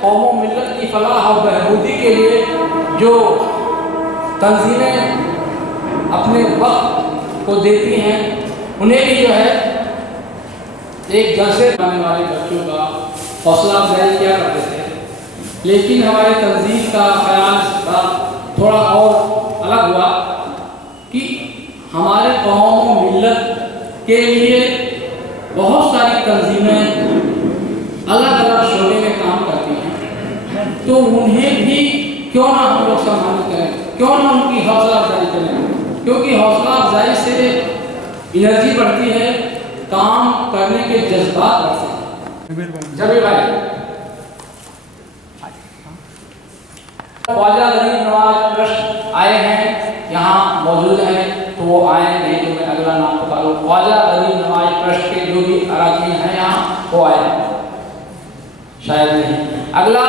कौमों मिल्लत की फलाह और बहबूदी के लिए जो तंजीमें अपने वक्त को देती हैं, उन्हें भी जो है एक जलसे आने वाले बच्चों का हौसला अफजाई किया करते थे। लेकिन हमारे तंजीम का ख्याल थोड़ा और अलग हुआ कि हमारे कौम मिल्लत के लिए बहुत सारी तंजीमें अलग अलग शोबे में काम करती हैं, तो उन्हें भी क्यों ना हम लोग सम्मानित करें, क्यों ना उनकी हौसला अफजाई करें, क्योंकि हौसला अफजाई से एनर्जी बढ़ती है, काम करने के जज्बात बढ़ते हैं। जमील भाई, ख्वाजा गरीब नवाज ट्रस्ट आए हैं, यहाँ मौजूद हैं, तो वो आए नहीं तो मैं अगला नाम बता दूँ। ख्वाजा गरीब नवाज ट्रस्ट के जो भी अराकीन हैं यहाँ, वो आए शायद नहीं। अगला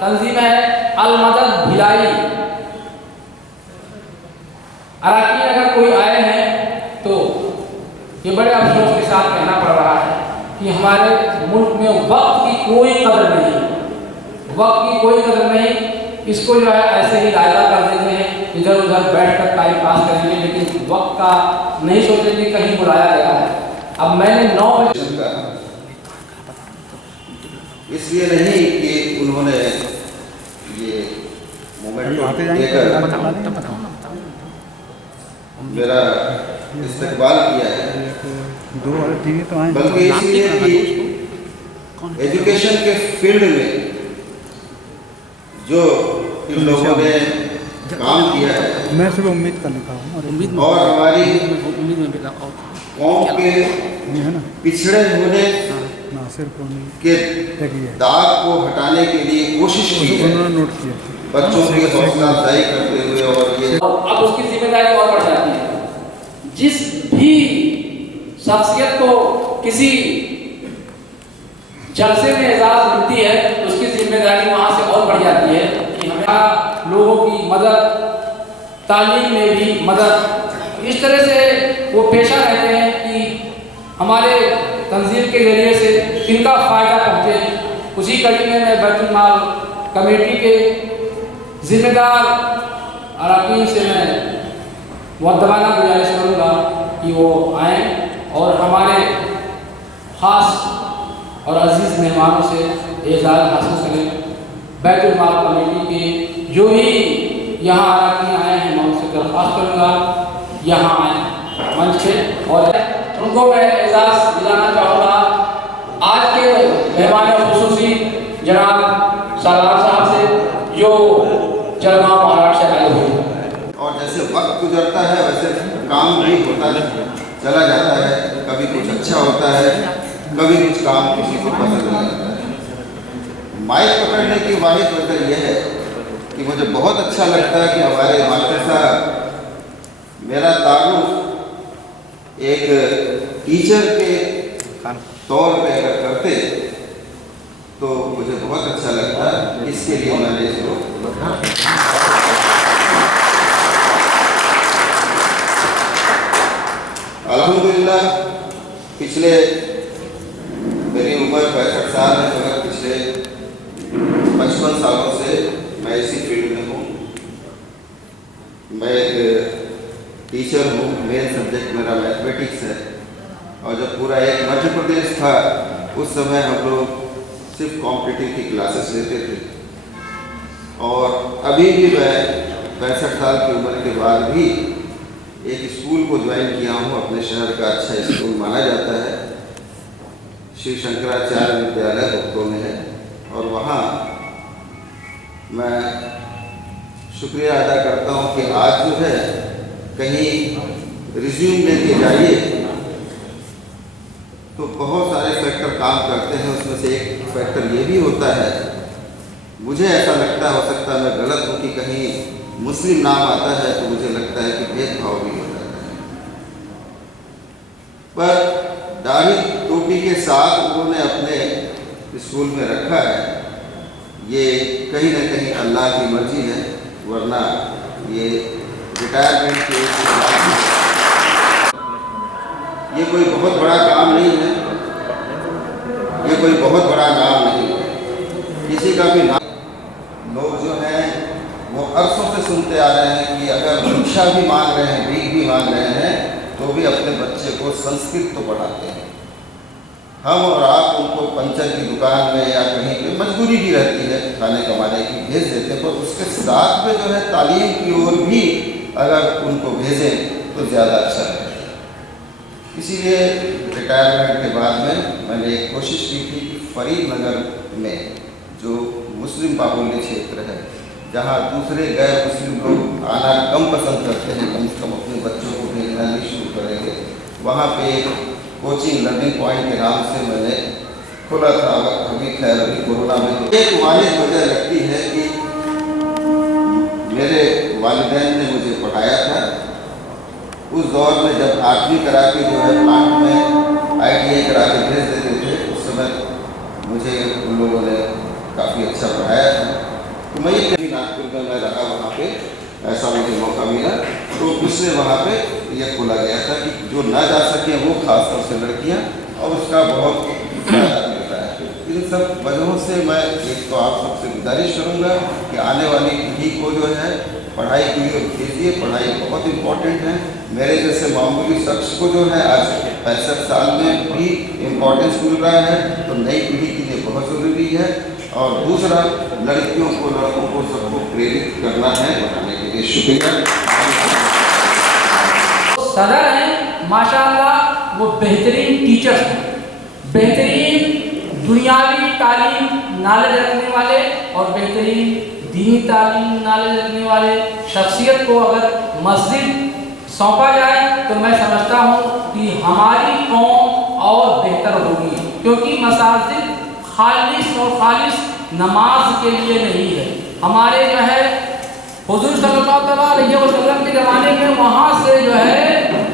तंजीम है अल मदद भिलाई। अराकीन अगर कोई आए हैं तो ये बड़े अफसोस के साथ कहना पड़ रहा है कि हमारे मुल्क में वक्त की कोई कदर नहीं, वक्त की कोई कदर नहीं। इसको जो है ऐसे ही लायदा कर देते हैं, इधर उधर बैठकर टाइम पास करेंगे, लेकिन वक्त का नहीं सोचेंगे कहीं बुलाया गया है। अब मैंने 9 बजे इसलिए नहीं कि उन्होंने ये मोमेंट देकर मेरा इस्तेकबाल किया है, बल्कि इसलिए कि एजुकेशन के फील्ड में जो इन लोगों ने काम किया है, मैं सिर्फ उम्मीद कर लिखा हूँ और हमारी कौम के पिछड़े होने के दाग को हटाने के लिए कोशिश की है, नोट किया, बच्चों की हौसला अफजाई करते हुए। और ये अब उसकी जिम्मेदारी और बढ़ जाती है। जिस भी शख्सियत को किसी जलसे में एजाज मिलती है, उसकी जिम्मेदारी वहाँ से और बढ़ जाती है कि हमें लोगों की मदद, तालीम में भी मदद, इस तरह से वो पेशा रहते हैं कि हमारे तंजीम के जरिए से किनका फ़ायदा पहुँचे। उसी कड़ी में मैं बैतुल माल कमेटी के जिम्मेदार अराकीन से मैं मुअद्दबाना गुजारिश करूँगा कि वो आएँ और हमारे ख़ास और अजीज़ मेहमानों से एजाज़ हासिल करें। बैतुल माल कमेटी के जो भी यहाँ अराकीन आए हैं, मैं उनसे दरख्वास्त करूँगा यहाँ आए मंच पे, और उनको मैं एजाज़ दिलाना चाहूँगा। आज के मेहमान खुसूसी जनाब सालार साहब से, जो जलगांव महाराष्ट्र से आए हुए हैं। और जैसे वक्त गुजरता है वैसे काम भी होता चला जाता है, कभी कुछ अच्छा होता है, कभी कुछ काम किसी को पसंद नहीं आता है। माइक पकड़ने की वाहिद वजह यह है कि मुझे बहुत अच्छा लगता है कि हमारे मास्टर साहब मेरा ताल्लुक एक टीचर के तौर पे अगर करते तो मुझे बहुत अच्छा लगता है। इसके लिए मैंने इसको अल्हम्दुलिल्लाह पिछले, मेरी उम्र 65 साल है, मगर पिछले 55 सालों से मैं इसी फील्ड में हूँ। मैं एक टीचर हूँ, मेन सब्जेक्ट मेरा मैथमेटिक्स है। और जब पूरा एक मध्य प्रदेश था, उस समय हम लोग सिर्फ कॉम्पिटिटिव की क्लासेस लेते थे। और अभी भी मैं 65 साल की उम्र के बाद भी एक स्कूल को ज्वाइन किया हूँ, अपने शहर का अच्छा स्कूल माना जाता है, श्री शंकराचार्य विद्यालय भक्तों में है। और वहाँ मैं शुक्रिया अदा करता हूँ कि आज जो है कहीं रिज्यूम लेके जाइए तो बहुत सारे फैक्टर काम करते हैं। उसमें से एक फैक्टर ये भी होता है, मुझे ऐसा लगता हो सकता है मैं गलत हूँ, कि कहीं मुस्लिम नाम आता है तो मुझे लगता है कि भेदभाव भी हो जाता है। पर दाढ़ी टोपी के साथ उन्होंने अपने स्कूल में रखा है, ये कहीं ना कहीं अल्लाह की मर्जी है, वरना ये रिटायरमेंट के ये कोई बहुत बड़ा काम नहीं है, ये कोई बहुत बड़ा काम नहीं है। किसी का भी नाम, लोग जो हैं वो अरसों से सुनते आ रहे हैं कि अगर भिक्षा भी मांग रहे हैं, भीख भी मांग रहे हैं, तो भी अपने बच्चे को संस्कृत तो पढ़ाते हैं। हम और आप उनको पंचर की दुकान में या कहीं पे मजबूरी भी रहती है खाने कमाने की, भेज देते हैं, पर उसके साथ में जो है तालीम की ओर भी अगर उनको भेजें तो ज़्यादा अच्छा रहेगा। इसीलिए रिटायरमेंट के बाद में मैंने एक कोशिश की थी कि फरीदनगर में जो मुस्लिम बाहुल्य क्षेत्र है, जहाँ दूसरे गैर मुस्लिम लोग आना कम पसंद करते हैं, कम से कम अपने बच्चों को भेजना नहीं शुरू करेंगे, वहाँ पे कोचिंग लर्निंग पॉइंट के नाम से मैंने खोला था। अभी खैर अभी कोरोना में एक वालिद वजह लगती है कि मेरे वालिदैन ने मुझे पढ़ाया था। उस दौर में जब 8वीं करा के जो है प्लांट में ITI करा के भेज देते थे, उस समय मुझे उन लोगों ने काफ़ी अच्छा पढ़ाया था। तो मैं ये नागपुर में मैं रहा, वहाँ पे ऐसा मुझे मौका मिला, तो इसलिए वहाँ पे यह खोला गया था कि जो ना जा सके वो खास तौर से लड़कियाँ, और उसका बहुत फायदा मिलता है। इन सब वजहों से मैं एक तो आप सबसे गुजारिश करूँगा कि आने वाली पीढ़ी को जो है पढ़ाई की ओर भेजिए। पढ़ाई बहुत इम्पोर्टेंट है। मेरे जैसे मामूली शख्स को जो है आज 65 साल में भी इम्पोर्टेंस मिल रहा है, तो नई पीढ़ी के लिए बहुत ज़रूरी है। और दूसरा, लड़कियों को लड़कों को सबको प्रेरित करना है पढ़ाने के लिए। शुक्रिया। सदर हैं माशाअल्लाह, वो बेहतरीन टीचर्स हैं, बेहतरीन दुनियावी तालीम नॉलेज रखने वाले और बेहतरीन दीनी तालीम नॉलेज रखने वाले शख्सियत को अगर मस्जिद सौंपा जाए तो मैं समझता हूँ कि हमारी कौम और बेहतर होगी, क्योंकि मसाजिद खालिस और खालिस नमाज के लिए नहीं है। हमारे जो है हुजूर सल्लल्लाहु अलैहि वसल्लम के ज़माने में वहाँ से जो है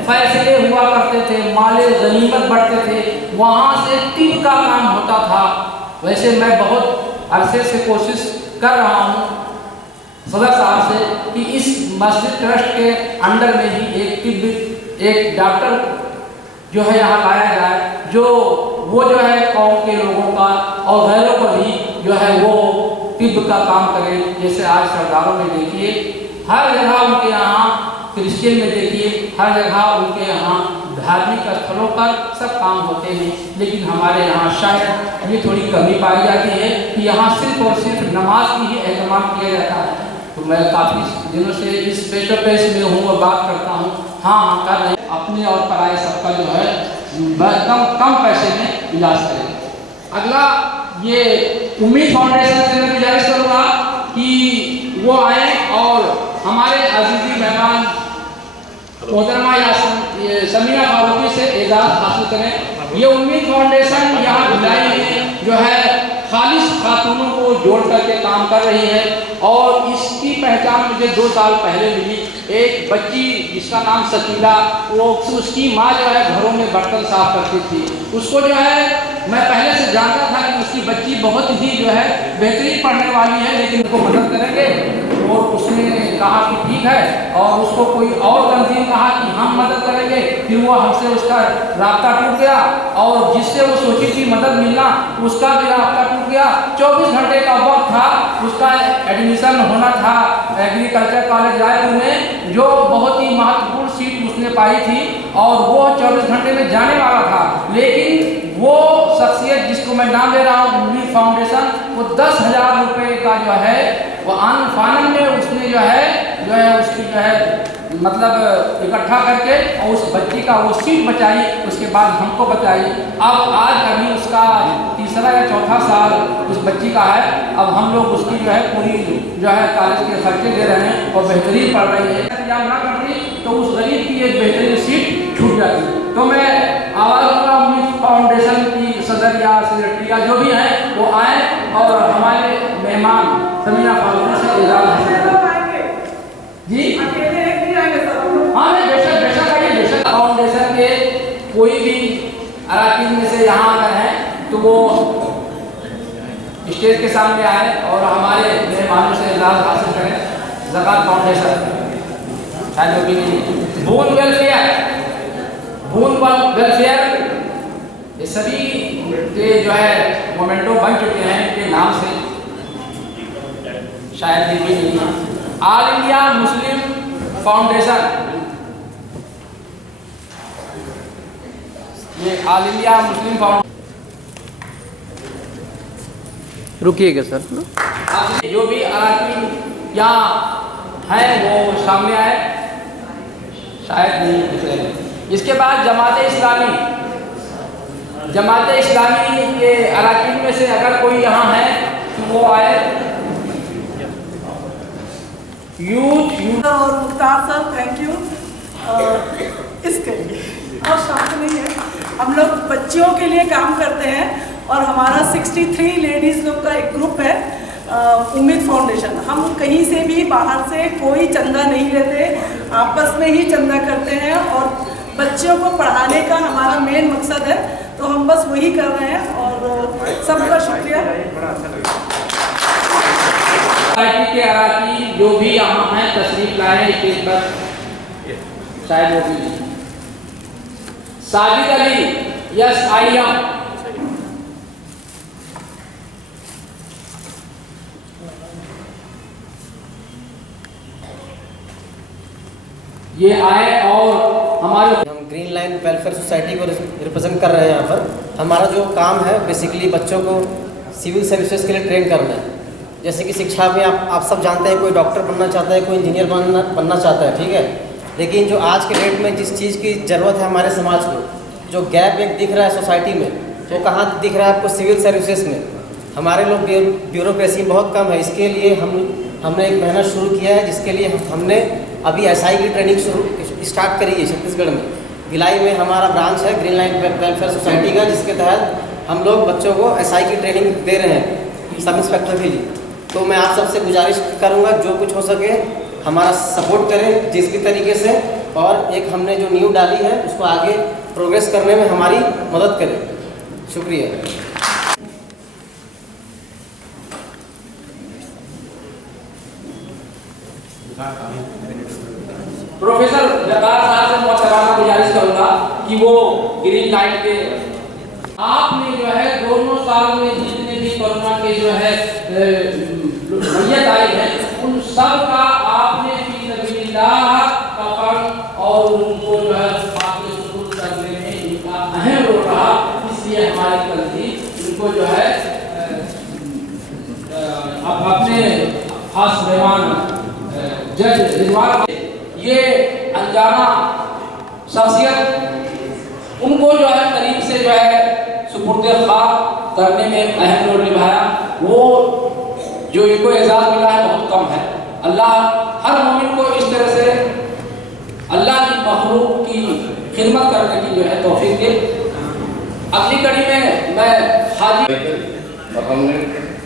फैसले हुआ करते थे, माले गनीमत बढ़ते थे, वहाँ से तिब का काम होता था। वैसे मैं बहुत अरसे से कोशिश कर रहा हूँ सदर साहब से कि इस मस्जिद ट्रस्ट के अंडर में ही एक डॉक्टर जो है यहाँ लाया जाए, जो वो जो है कौम के लोगों का और गैरों को भी जो है वो तिब का काम करे। जैसे आज सरदारों में देखिए, हर जगह उनके यहाँ, क्रिश्चियन में देखिए, हर जगह उनके यहाँ धार्मिक स्थलों पर सब काम होते हैं, लेकिन हमारे यहाँ शायद ये थोड़ी कमी पाई जाती है कि यहाँ सिर्फ और सिर्फ नमाज की ही एहतमाम किया जाता है। तो मैं काफ़ी दिनों से इस फेस टू फेस में हूँ और बात करता हूँ, हाँ कर रहे हैं, अपने और पराए सबका जो है कम पैसे में इलाज करें। अगला ये उम्मीद फाउंडेशन से मैं गुजारिश करूँगा कि वो आए और हमारे अजीजी मेहमान मोहतरमा समीना फारूकी से एजाज़ हासिल करें। ये उम्मीद फाउंडेशन यहाँ भिलाई में जो है खालिस खातूनों को जोड़ करके काम कर रही है, और इसकी पहचान मुझे 2 साल पहले मिली। एक बच्ची जिसका नाम सकीला, वो उसकी माँ जो है घरों में बर्तन साफ करती थी। उसको जो है मैं पहले से जानता था कि उसकी बच्ची बहुत ही जो है बेहतरीन पढ़ने वाली है, लेकिन उसको मदद करेंगे। और उसने कहा कि ठीक है, और उसको कोई और तंजीम कहा कि हम मदद करेंगे। फिर वो हमसे उसका रास्ता टूट गया, और जिससे वो सोची थी मदद मिलना, उसका भी रास्ता टूट गया। 24 घंटे का वक्त था, उसका एडमिशन होना था एग्रीकल्चर कॉलेज रायपुर में, जो बहुत ही महत्वपूर्ण सीट उसने पाई थी, और वो 24 घंटे में जाने वाला था। लेकिन वो शख्सियत जिसको मैं नाम दे रहा हूँ उम्मीद फाउंडेशन, वो 10,000 रुपये का जो है वो आन फानन में उसने जो है उसकी जो है मतलब इकट्ठा करके और उस बच्ची का वो सीट बचाई, उसके बाद हमको बचाई। अब आज अभी उसका 3रा या 4था साल उस बच्ची का है। अब हम लोग उसकी जो है पूरी जो है कॉलेज के खर्चे दे रहे हैं और बेहतरीन पढ़ रही है। इंतजाम ना करती तो उस गरीब की एक बेहतरीन सीट छूट जाती। तो मैं आवाज़ दूंगा उम्मीद फाउंडेशन की सदर या सेक्रेटरी या जो भी है वो आए और हमारे मेहमान समीना फारूकी से एजाज़ हासिल करें। जी हाँ, बेशक आइए, बेशक फाउंडेशन के कोई भी अरकान में से यहाँ अगर हैं तो वो स्टेज के सामने आए और हमारे मेहमानों से एजाज़ हासिल करें। ज़कात फाउंडेशन, बूंद वेलफेयर, ये सभी के जो है मोमेंटो बन चुके हैं इनके नाम से। शायद ये भी नहीं है। ऑल इंडिया मुस्लिम फाउंडेशन, ये ऑल इंडिया मुस्लिम फाउंडेशन, रुकिएगा सर। जो भी अराकीन यहाँ हैं वो सामने आए, शायद नहीं दिख रहे। इसके बाद जमात इस्लामी के अराकीन में से अगर कोई यहाँ है तो वो आए। यूथ और मुख्तार सर, थैंक यू इसके लिए। और शांत नहीं है, हम लोग बच्चियों के लिए काम करते हैं और हमारा 63 लेडीज़ लोग का एक ग्रुप है उम्मीद फाउंडेशन। हम कहीं से भी बाहर से कोई चंदा नहीं लेते, आपस में ही चंदा करते हैं और बच्चियों को पढ़ाने का हमारा मेन मकसद है, तो हम बस वही कर रहे हैं और सबका शुक्रिया। सोसाइटी के अराकीन जो भी यहाँ हैं तशरीफ लाए स्टेज पर, शायद वो भी Sajid Ali, yes I am. ये आए और हमारे हम ग्रीन लाइन वेलफेयर सोसाइटी को रिप्रेजेंट कर रहे हैं यहाँ पर। हमारा जो काम है बेसिकली बच्चों को सिविल सर्विसेज के लिए ट्रेन करना है। जैसे कि शिक्षा में आप सब जानते हैं, कोई डॉक्टर बनना चाहता है, कोई इंजीनियर बनना चाहता है, ठीक है। लेकिन जो आज के डेट में जिस चीज़ की ज़रूरत है हमारे समाज को, जो गैप एक दिख रहा है सोसाइटी में, वो कहाँ दिख रहा है आपको? सिविल सर्विसेज में। हमारे लोग ब्यूरोक्रेसी बहुत कम है। इसके लिए हमने एक मेहनत शुरू किया है, जिसके लिए हमने अभी SI की ट्रेनिंग स्टार्ट करी है छत्तीसगढ़ में। भिलाई में हमारा ब्रांच है ग्रीन लाइन वेलफेयर सोसाइटी का, जिसके तहत हम लोग बच्चों को SI की ट्रेनिंग दे रहे हैं सब इंस्पेक्टर के लिए। तो मैं आप सबसे गुजारिश करूँगा जो कुछ हो सके हमारा सपोर्ट करें जिस भी तरीके से, और एक हमने जो नींव डाली है उसको आगे प्रोग्रेस करने में हमारी मदद करें। शुक्रिया। प्रोफेसर जब्बार साहब से मोहतराना गुजारिश करूंगा कि वो ग्रीन लाइट के आपने जो है दोनों साल में जितने भी कोरोना के जो है मैयत आई है उन सब का आपने फी सबिलिल्लाह कफन और उनको जो है आपके सुपुर्द करने में इनका अहम रोल रहा। इसलिए हमारी तंजीम इनको जो है अपने खास मेहमान जज रिजवान, ये अनजाना शख्सियत, उनको जो है करीब से जो है सुपुर्द खाक करने में अहम रोल निभाया। वो जो इनको एजाज़ मिला है बहुत कम है। अल्लाह हर मोमिन को इस तरह से अल्लाह की मखलूक की खिदमत करने की जो है तौफीक दे। अगली कड़ी में मैं हाजी और हमने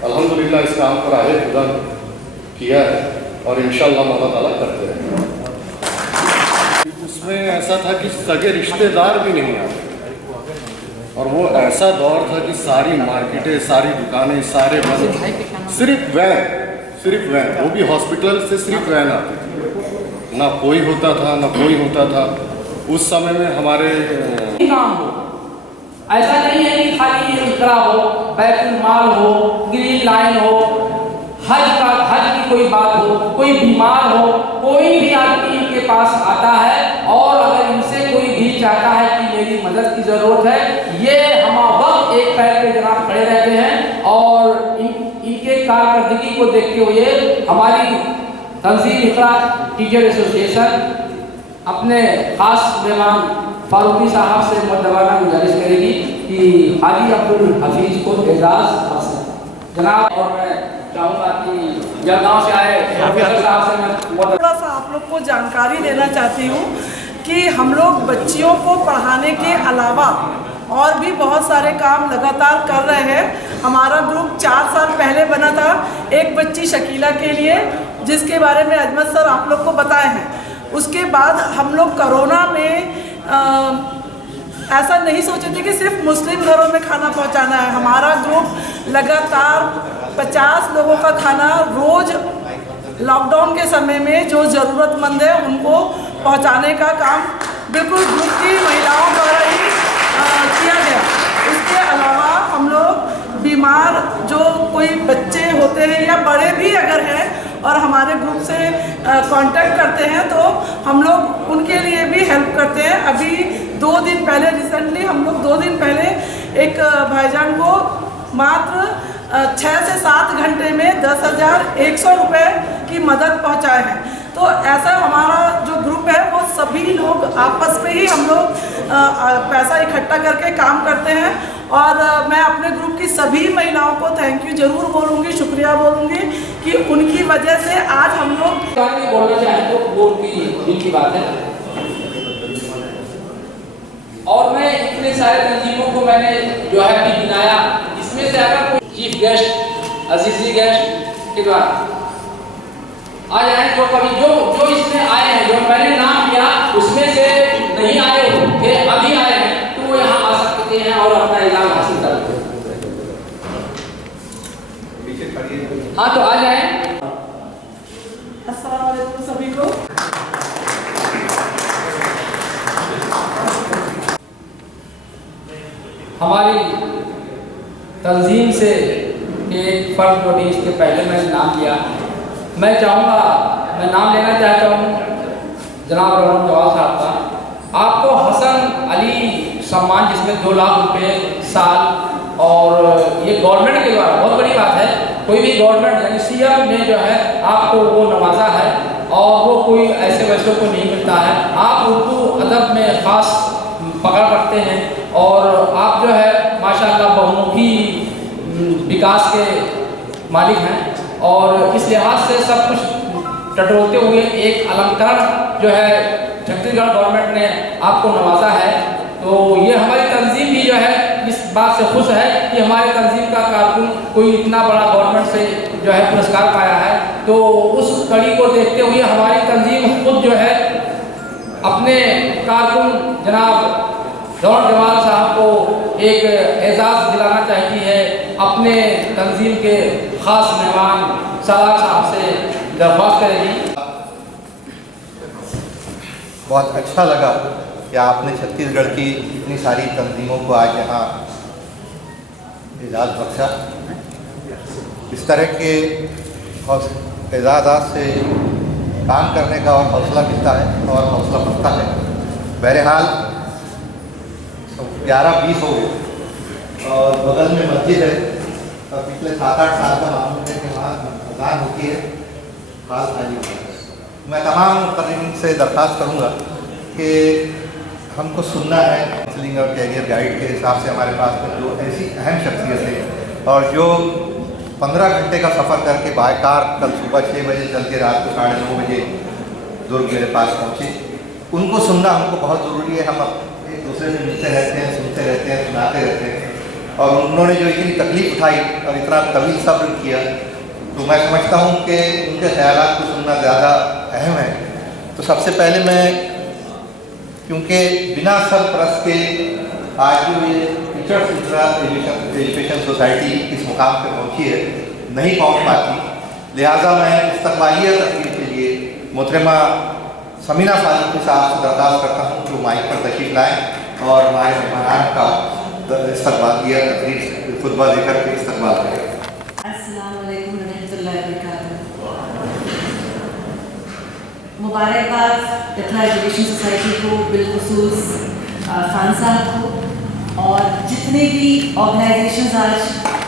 अल्हम्दुलिल्लाह इस काम को राह खुदा किया है और इंशाअल्लाह मौला ताला करते रहेंगे। उसमें ऐसा था कि सगे रिश्तेदार भी नहीं आते और वो ऐसा दौर था कि सारी मार्केटें, सारी दुकानें, सारे बंद, सिर्फ वैन, वो भी हॉस्पिटल से सिर्फ वैन आती थी। ना कोई होता था ना कोई होता था। उस समय में हमारे काम हो, ऐसा नहीं है कि खाली ये इकरा हो, बैतुल माल हो, ग्रीन लाइन हो, हज की कोई बात हो, कोई बीमार हो, कोई भी आदमी इनके पास आता है और अगर इनसे कोई भी चाहता है कि मेरी मदद की ज़रूरत है, ये हम वक्त एक पैर पे जनाब खड़े रहते हैं। और इनके कारकर्दगी को देखते हुए हमारी तंजीम इकरा टीचर एसोसिएशन अपने खास मेहमान फारूकी साहब से मुद्दवाना गुजारिश करेगी कि हाजी अब्दुल हफीज को एजाज़ हासिल जनाब। और मैं चाहूँगा कि जलगांव से आए प्रोफेसर साहब से मैं थोड़ा सा आप लोग को जानकारी देना चाहती हूँ कि हम लोग बच्चियों को पढ़ाने के अलावा और भी बहुत सारे काम लगातार कर रहे हैं। हमारा ग्रुप 4 साल पहले बना था एक बच्ची शकीला के लिए, जिसके बारे में अजमत सर आप लोग को बताए हैं। उसके बाद हम लोग कोरोना में ऐसा नहीं सोचे थे कि सिर्फ मुस्लिम घरों में खाना पहुंचाना है। हमारा ग्रुप लगातार 50 लोगों का खाना रोज़ लॉकडाउन के समय में जो ज़रूरतमंद है उनको पहुंचाने का काम बिल्कुल ग्रुप की महिलाओं द्वारा ही किया गया। इसके अलावा हम लोग बीमार जो कोई बच्चे होते हैं या बड़े भी अगर हैं और हमारे ग्रुप से कांटेक्ट करते हैं तो हम लोग उनके लिए भी हेल्प करते हैं। अभी 2 दिन पहले रिसेंटली हम लोग 2 दिन पहले एक भाईजान को मात्र 6 से 7 घंटे में 10,100 रुपये की मदद पहुंचाए हैं। तो ऐसा हमारा जो ग्रुप है वो सभी लोग आपस में ही हम लोग पैसा इकट्ठा करके काम करते हैं। और मैं अपने ग्रुप की सभी महिलाओं को थैंक यू ज़रूर बोलूँगी, शुक्रिया बोलूँगी कि उनकी वजह से आज हम लोग बोलना चाहें तो वो उनकी दिल की बात है। और मैं इतने सारे तंजीमों को मैंने जो है अभी गिनाया, इसमें से अगर कोई चीफ गेस्ट अजीजी गेस्ट के द्वारा आ जाए तो कभी जो इसमें आए हैं, जो मैंने नाम लिया उसमें से नहीं आए थे, अभी आए हैं, तो वो यहाँ आ सकते हैं और अपना इलाज हासिल कर सकते हैं। हाँ तो आ जाए। अस्सलाम वालेकुम सभी को। हमारी तंजीम से एक फर्द जो भी इसके पहले मैंने नाम लिया, मैं चाहूँगा, मैं नाम लेना चाहता हूँ जनाब रौनक जवाल साहब का। आपको हसन अली सम्मान जिसमें 2 लाख रुपए साल, और ये गवर्नमेंट के द्वारा बहुत बड़ी बात है, कोई भी गवर्नमेंट यानी सीएम ने जो है आपको वो नवाजा है और वो कोई ऐसे वैसों को नहीं मिलता है। आप उर्दू अदब में ख़ास पकड़ रखते हैं और आप जो है माशाल्लाह बहुमुखी विकास के मालिक हैं और इस लिहाज से सब कुछ टटोलते हुए एक अलंकरण जो है छत्तीसगढ़ गवर्नमेंट ने आपको नवाजा है। तो ये हमारी तंजीम भी जो है इस बात से खुश है कि हमारे तंजीम का कारकुन कोई इतना बड़ा गवर्नमेंट से जो है पुरस्कार पाया है। तो उस कड़ी को देखते हुए हमारी तंजीम खुद जो है अपने कारकुन जनाब रौनक जवाल साहब को एक एजाज़ दिलाना चाहती है। अपने तंजीम के ख़ास मेहमान सलार साहब से दरख्वास्त करेगी। बहुत अच्छा लगा कि आपने छत्तीसगढ़ की इतनी सारी तंजीमों को आज यहाँ एजाज़ बख्शा। इस तरह के एजाज़ात से काम करने का और हौसला मिलता है और हौसला बढ़ता है। बहरहाल 11-20 हो गए और बगल में मस्जिद है और पिछले 7-8 साल का मामूल है कि वहाँ अज़ान होती है, हाल खाली होता है। मैं तमाम मुक़र्रिरीन से दरख्वास्त करूँगा कि हमको सुनना है काउंसलिंग और कैरियर गाइड के हिसाब से हमारे पास में जो ऐसी अहम शख्सियत है और जो 15 घंटे का सफ़र करके बायकार कल सुबह 6 बजे चल के रात को 9:30 बजे दुर्ग मेरे पास पहुँचे, उनको सुनना हमको बहुत ज़रूरी है। हम एक दूसरे से मिलते रहते हैं, सुनते रहते हैं, सुनाते रहते हैं और उन्होंने जो इतनी तकलीफ़ उठाई और इतना तवील सब्र किया, तो मैं समझता हूँ कि उनके ख़यालात को सुनना ज़्यादा अहम है। तो सबसे पहले मैं, क्योंकि बिना सरपरस्त के आज जो ये टीचर्स एजुकेशन सोसाइटी इस मुकाम पर पहुँची है, नहीं पहुँच पाती, लिहाजा मैं इस्तकबालिया तकरीर के लिए मोहतरमा समीना फारूकी साहब से दरख्वास्त करता हूँ जो माइक पर तशरीफ़ लाएँ और हमारे मेहमान का इस्तकबालिया तकरीर खुतबा देकर के इस्तकबाल करें। अस्सलाम वालेकुम रहमतुल्लाहि व बरकातहू। मुबारकबाद टकला एजुकेशन सोसाइटी को, बिलखुसूस खान साहब को और जितने भी ऑर्गेनाइजेशंस आज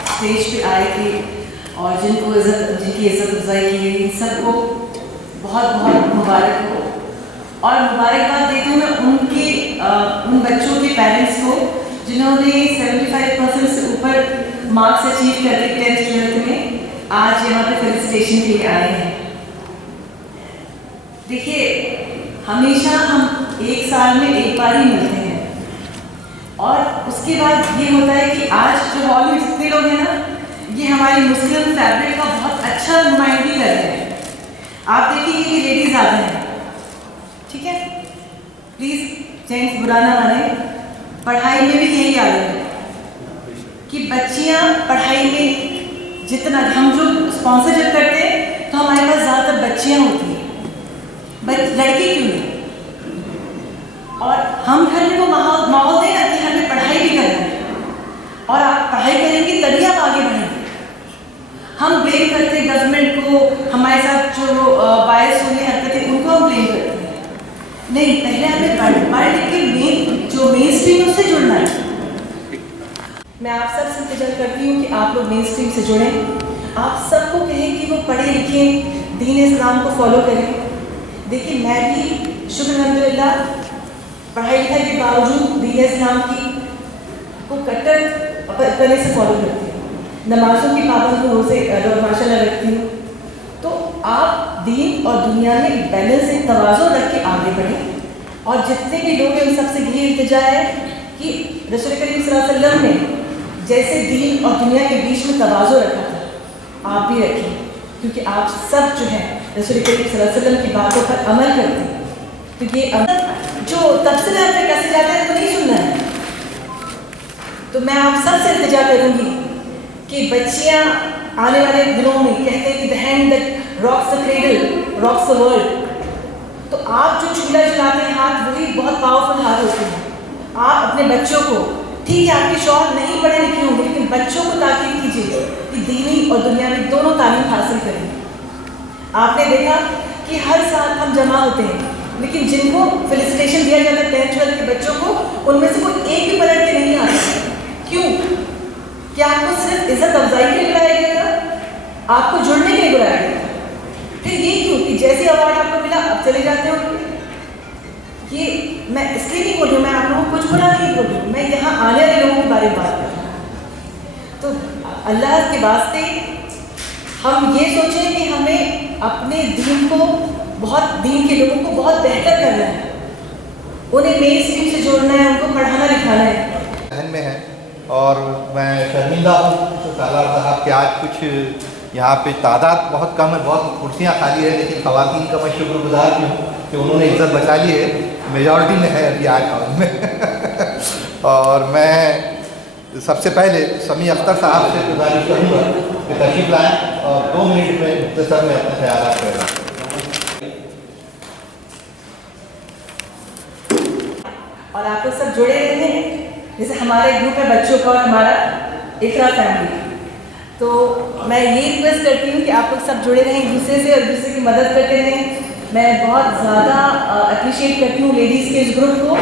स्टेज पे आए थे और जिनकी इज़्ज़त अफजाई की गई, सबको बहुत बहुत मुबारक हो। और मुबारकबाद देती हूँ मैं उन बच्चों के पेरेंट्स को जिन्होंने 75% से ऊपर मार्क्स अचीव करके 10th-12th में आज यहाँ पे फेलिसिटेशन के लिए आए हैं। देखिए, हमेशा हम एक साल में एक बार ही मिलते हैं और उसके बाद ये होता है कि आज जो हॉल में जितने लोग हैं ना, ये हमारी मुस्लिम फैब्रिक का बहुत अच्छा नुमाइंदगी कर रहे हैं। आप देखिए कि लेडीज आते हैं, ठीक है, प्लीज़ जेंट्स बुरा ना माने। पढ़ाई में भी यही आदत है कि बच्चियाँ पढ़ाई में जितना हम जो स्पॉन्सर जब करते हैं तो हमारे पास ज़्यादातर बच्चियाँ होती हैं, लड़के क्यों नहीं। और हम घर में वो माहौल दें ना कि हमें पढ़ाई भी करना है और आप पढ़ाई करेंगे तभी आप आगे बढ़ेंगे। हम ब्लेम करते हैं गवर्नमेंट को, हमारे साथ करती हूँ कि आप लोग मेन स्ट्रीम से जुड़ें। आप सबको कहें कि वो पढ़े लिखें, दीन इस्लाम को फॉलो करें। देखिए, मैं भी शुक्र अल्हम्दुलिल्लाह पढ़ाई लिखाई के बावजूद दीन इस्लाम की को कट्टर करने से फॉलो करती हूँ। नमाजों की पाबंद रोज़े माशाल्लाह रखती हूँ। तो आप दीन और दुनिया में बैलेंस एक तवाज़ुन रख के आगे बढ़ें। और जितने भी लोग हैं उन सबसे ये इल्तिजा है कि रसूल करीम सल्लल्लाहु अलैहि वसल्लम ने जैसे दीन और दुनिया के बीच में तवाज़ुन रखा था, आप भी रखें। क्योंकि आप सब जो है रसूल करीम सल्लल्लाहु अलैहि वसल्लम की बातों पर अमल करते हैं। तो ये अमल जो तबसरे पे कैसे जाता है तो नहीं सुनना है। तो मैं आप सबसे इल्तिजा करूँगी कि बच्चियाँ आने वाले दिनों में कहते हैं कि the hand that rocks the cradle rocks the world. तो आप जो चूल्हा चलाते हैं हाथ, वही बहुत पावरफुल हाथ होते हैं। आप अपने बच्चों को, ठीक है आपके शौहर नहीं पढ़े लिखे होंगे, लेकिन बच्चों को ताकीद कीजिए कि दीनी और दुनिया में दोनों तालीम हासिल करें। आपने देखा कि हर साल हम जमा होते हैं, लेकिन जिनको फेलिसिटेशन दिया जाता है 10th 12th के बच्चों को, उनमें से कोई एक भी पलट के नहीं आता। क्यों? क्या आपको सिर्फ इज्जत अफजाई के लिए बुलाया गया था? आपको जुड़ने के लिए बुलाया गया था? फिर ये क्यों कि जैसे अवार्ड आपको मिला अब चले जाते हो? ये मैं इसलिए नहीं बोल रही हूँ, मैं आप लोगों को कुछ बुरा नहीं बोल रही हूँ, मैं यहाँ आने वाले लोगों के बारे में बात कर रही हूँ। तो अल्लाह के वास्ते हम ये सोचें कि हमें अपने दीन को दीन के लोगों को बहुत बेहतर करना है, उन्हें मेन स्ट्रीम से जोड़ना है, उनको पढ़ाना लिखाना है। जहन में है और मैं शर्मिंदा हूँ सालार साहब कि आज कुछ यहाँ पे तादाद बहुत कम है, बहुत कुर्सियाँ खाली है, लेकिन ख़वातीन का मैं शुक्रगुजार भी हूँ कि उन्होंने इज्जत बचा ली है। मेजॉरिटी में है अभी आज हाउस में और मैं सबसे पहले समी अख्तर साहब से गुजारिश करूँगा कि तशरीफ लाएँ और 2 मिनट में मुख्तसर में अपने ख्याल करें। और आप लोग सब जुड़े रहते हैं। जैसे हमारा एक ग्रुप है बच्चों का और हमारा इकरा फैमिली, तो मैं ये रिक्वेस्ट करती हूँ कि आप लोग सब जुड़े रहें एक दूसरे से और दूसरे की मदद करते रहें। मैं बहुत ज़्यादा अप्रिशिएट करती हूँ लेडीज़ के इस ग्रुप को,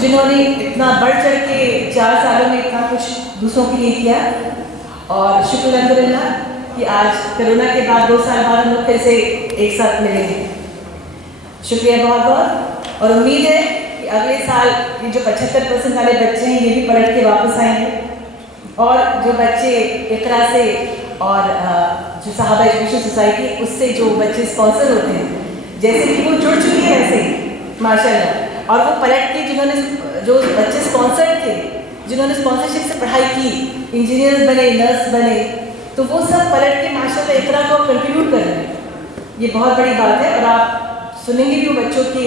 जिन्होंने इतना बढ़ चढ़ के 4 सालों में इतना कुछ दूसरों के लिए किया। और शुक्र अल्हम्दुलिल्लाह कि आज कोरोना के बाद 2 साल बाद हम लोग फिर से एक साथ मिले हैं। शुक्रिया बहुत बहुत। और उम्मीद है कि अगले साल ये जो 75% वाले बच्चे हैं ये भी पलट के वापस आएंगे। और जो बच्चे इकरा से और जो साहबा एजुकेशन सोसाइटी उससे जो बच्चे स्पॉन्सर होते हैं, जैसे कि वो जुड़ चुकी है वैसे माशाल्लाह, और वो पलट के जिन्होंने जो बच्चे स्पॉन्सर थे, जिन्होंने स्पॉन्सरशिप से पढ़ाई की, इंजीनियर्स बने, नर्स बने, तो वो सब पलट के माशाल्लाह इकरा को कंट्रीब्यूट कर रहे हैं। ये बहुत बड़ी बात है। और आप सुनेंगे भी वो बच्चों के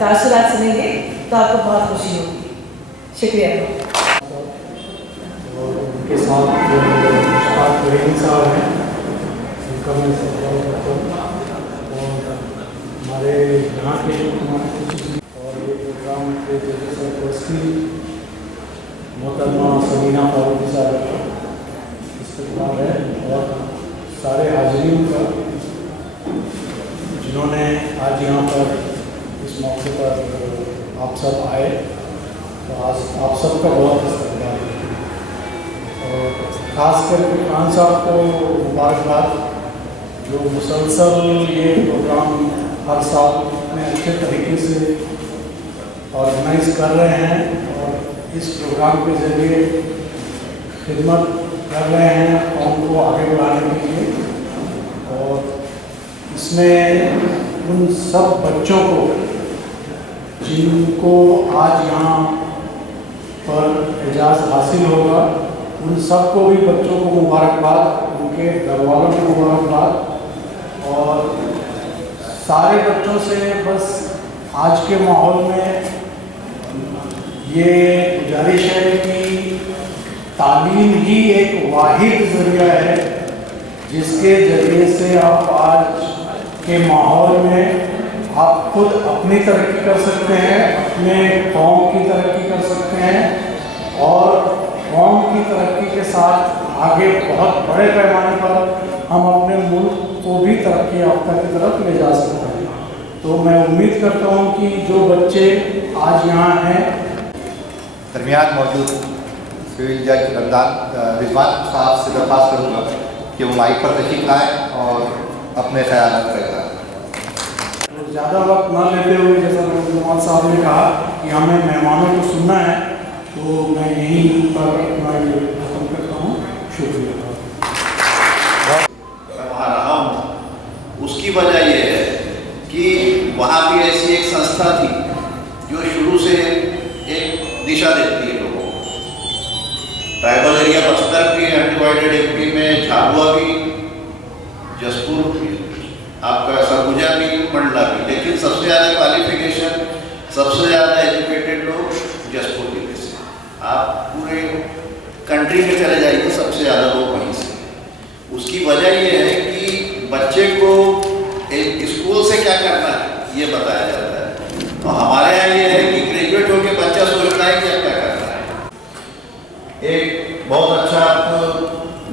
तासुरात सुनेंगे तो आपको बहुत खुशी होगी। शुक्रिया। उनके साथ जो मुश्ताक वहीद साहब हैं उनका मैं सत्कार करता हूँ, और हमारे यहाँ के जो और ये प्रोग्राम के जैसे सरपरस्ती मोहतरमा समीना फारूकी साहब का इस्तेमाल है, और सारे हाजिरीन का जिन्होंने आज यहाँ पर इस मौके पर आप सब आए, तो आज आप सबका बहुत इस्तेमाल है। और ख़ास करके खान साहब को मुबारकबाद, जो मुसलसल ये प्रोग्राम हर साल इतने अच्छे तरीके से ऑर्गेनाइज कर रहे हैं और इस प्रोग्राम के ज़रिए खिदमत कर रहे हैं कौम को आगे बढ़ाने के लिए। और इसमें उन सब बच्चों को जिनको आज यहाँ पर एजाज़ हासिल होगा, उन सबको भी बच्चों को मुबारकबाद, उनके घर वालों को मुबारकबाद। और सारे बच्चों से बस आज के माहौल में ये गुजारिश है कि तालीम ही एक वाहिद ज़रिया है जिसके ज़रिए से आप आज के माहौल में आप खुद अपनी तरक्की कर सकते हैं, अपने कौम की तरक्की कर सकते हैं और कौम की तरक्की के साथ आगे बहुत बड़े पैमाने पर हम अपने मुल्क को भी तरक्की याफ्ता की तरफ ले जा सकते हैं। तो मैं उम्मीद करता हूँ कि जो बच्चे आज यहाँ हैं दरमियान मौजूद सिविल जज रिजवान साहब से दरख्वास्त करूँगा कि वो माइक पर तशरीफ लाएँ और अपने ख्याल रखें। ज़्यादा वक्त ना लेते हुए, जैसा नवाज साहब ने कहा कि हमें मेहमानों को सुनना है, तो मैं यहीं पर अपना ये खत्म करता हूँ। शुक्रिया। मैं वहाँ रहा हूँ, उसकी वजह ये है कि वहाँ भी ऐसी एक संस्था थी जो शुरू से एक दिशा देती है लोगों को। ट्राइबल एरिया बस्तर भी, अनडिवाइडेड एमपी में झाबुआ भी, जसपुर भी, आपका सरगुजा भी, मंडला भी, लेकिन सबसे ज़्यादा क्वालिफिकेशन, सबसे ज़्यादा एजुकेटेड लोग जसपुर जिले से। आप पूरे कंट्री में चले जाइए, सबसे ज़्यादा लोग वहीं से। उसकी वजह ये है कि बच्चे को एक स्कूल से क्या करना है ये बताया जाता है। तो हमारे यहाँ ये है कि ग्रेजुएट होकर बच्चा सोचता है कि अब क्या करना है। एक बहुत अच्छा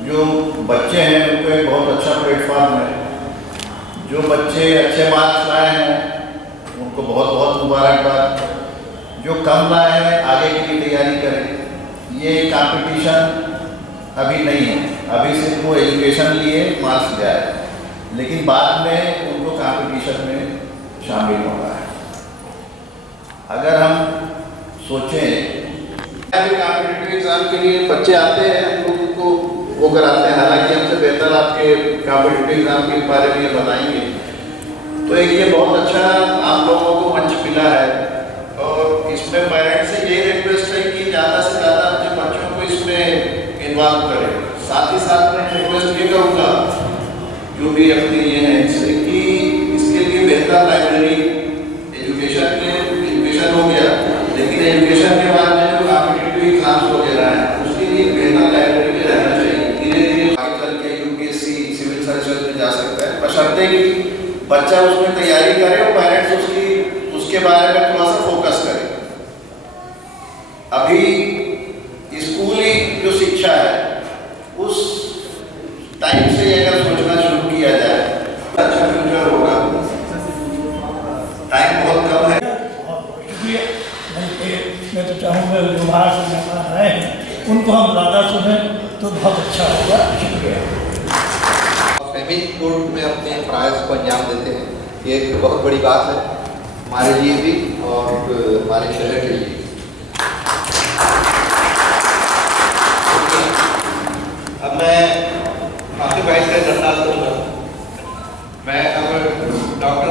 जो बच्चे हैं उनको एक बहुत अच्छा प्लेटफॉर्म है। जो बच्चे अच्छे मार्क्स लाए हैं उनको बहुत बहुत मुबारकबाद। जो कम लाए हैं आगे की भी तैयारी करें। ये कंपटीशन अभी नहीं है, अभी सिर्फ वो एजुकेशन लिए मार्क्स ले आए, लेकिन बाद में उनको कंपटीशन में शामिल होना है। अगर हम सोचें कॉम्पिटिटिव एग्जाम के लिए बच्चे आते हैं, हम लोग उनको वो कराते हैं, हालांकि हमसे बेहतर आपके कॉम्पिटिटिव एग्जाम के बारे में ये बताएंगे। तो एक ये बहुत अच्छा आप लोगों को मंच मिला है, और इसमें पेरेंट्स से ये रिक्वेस्ट है कि ज़्यादा से ज़्यादा अपने बच्चों को इसमें इन्वॉल्व करें। साथ ही साथ मैं रिक्वेस्ट ये करूँगा जो भी अपनी ये है इससे कि इसके लिए बेहतर लाइब्रेरी, एजुकेशन हो गया, लेकिन एजुकेशन के बाद में जो कॉम्पिटिटिव एग्जाम्स वगैरह हैं उसके लिए बेहतर लाइब्रेरी में रहना चाहिए। धीरे धीरे आगे चल के यूपीएससी, सिविल सर्विसेज में जा सकता है, बशर्ते कि बच्चा उसमें तैयारी करे और पेरेंट्स उसके बारे में थोड़ा सा फोकस करें। अभी स्कूली जो शिक्षा है उस टाइम से अगर सोचना शुरू किया जाए अच्छा फ्यूचर होगा। टाइम बहुत कम है। मैं तो चाहूँगा जो बाहर से मेहमान आए हैं उनको हम ज़्यादा सुनें तो बहुत अच्छा होगा। शुक्रिया। फैमिली कोर्ट में अपने प्रयास को अंजाम देते हैं, ये एक बहुत बड़ी बात है हमारे लिए भी और हमारे शहर के लिए। अब मैं काफ़ी बैठ कर दरख्वास्त करूँगा। मैं अगर डॉक्टर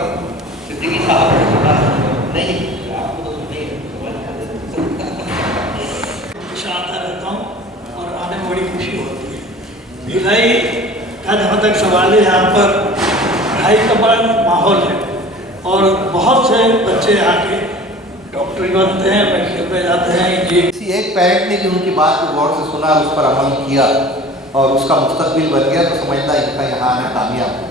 सिद्दीकी साहब नहीं आता रहता हूँ और आने में बड़ी खुशी होती है। भिलाई का जहाँ तक सवाल है, यहाँ पर पढ़ाई का बड़ा माहौल है और बहुत से बच्चे आके डॉक्टर बनते हैं, वकील पे जाते हैं। ये किसी एक पेरेंट ने भी उनकी बात को गौर से सुना, उस पर अमल किया और उसका मुस्तकबिल बन गया, तो समझना इनका यहाँ आना कामयाब है।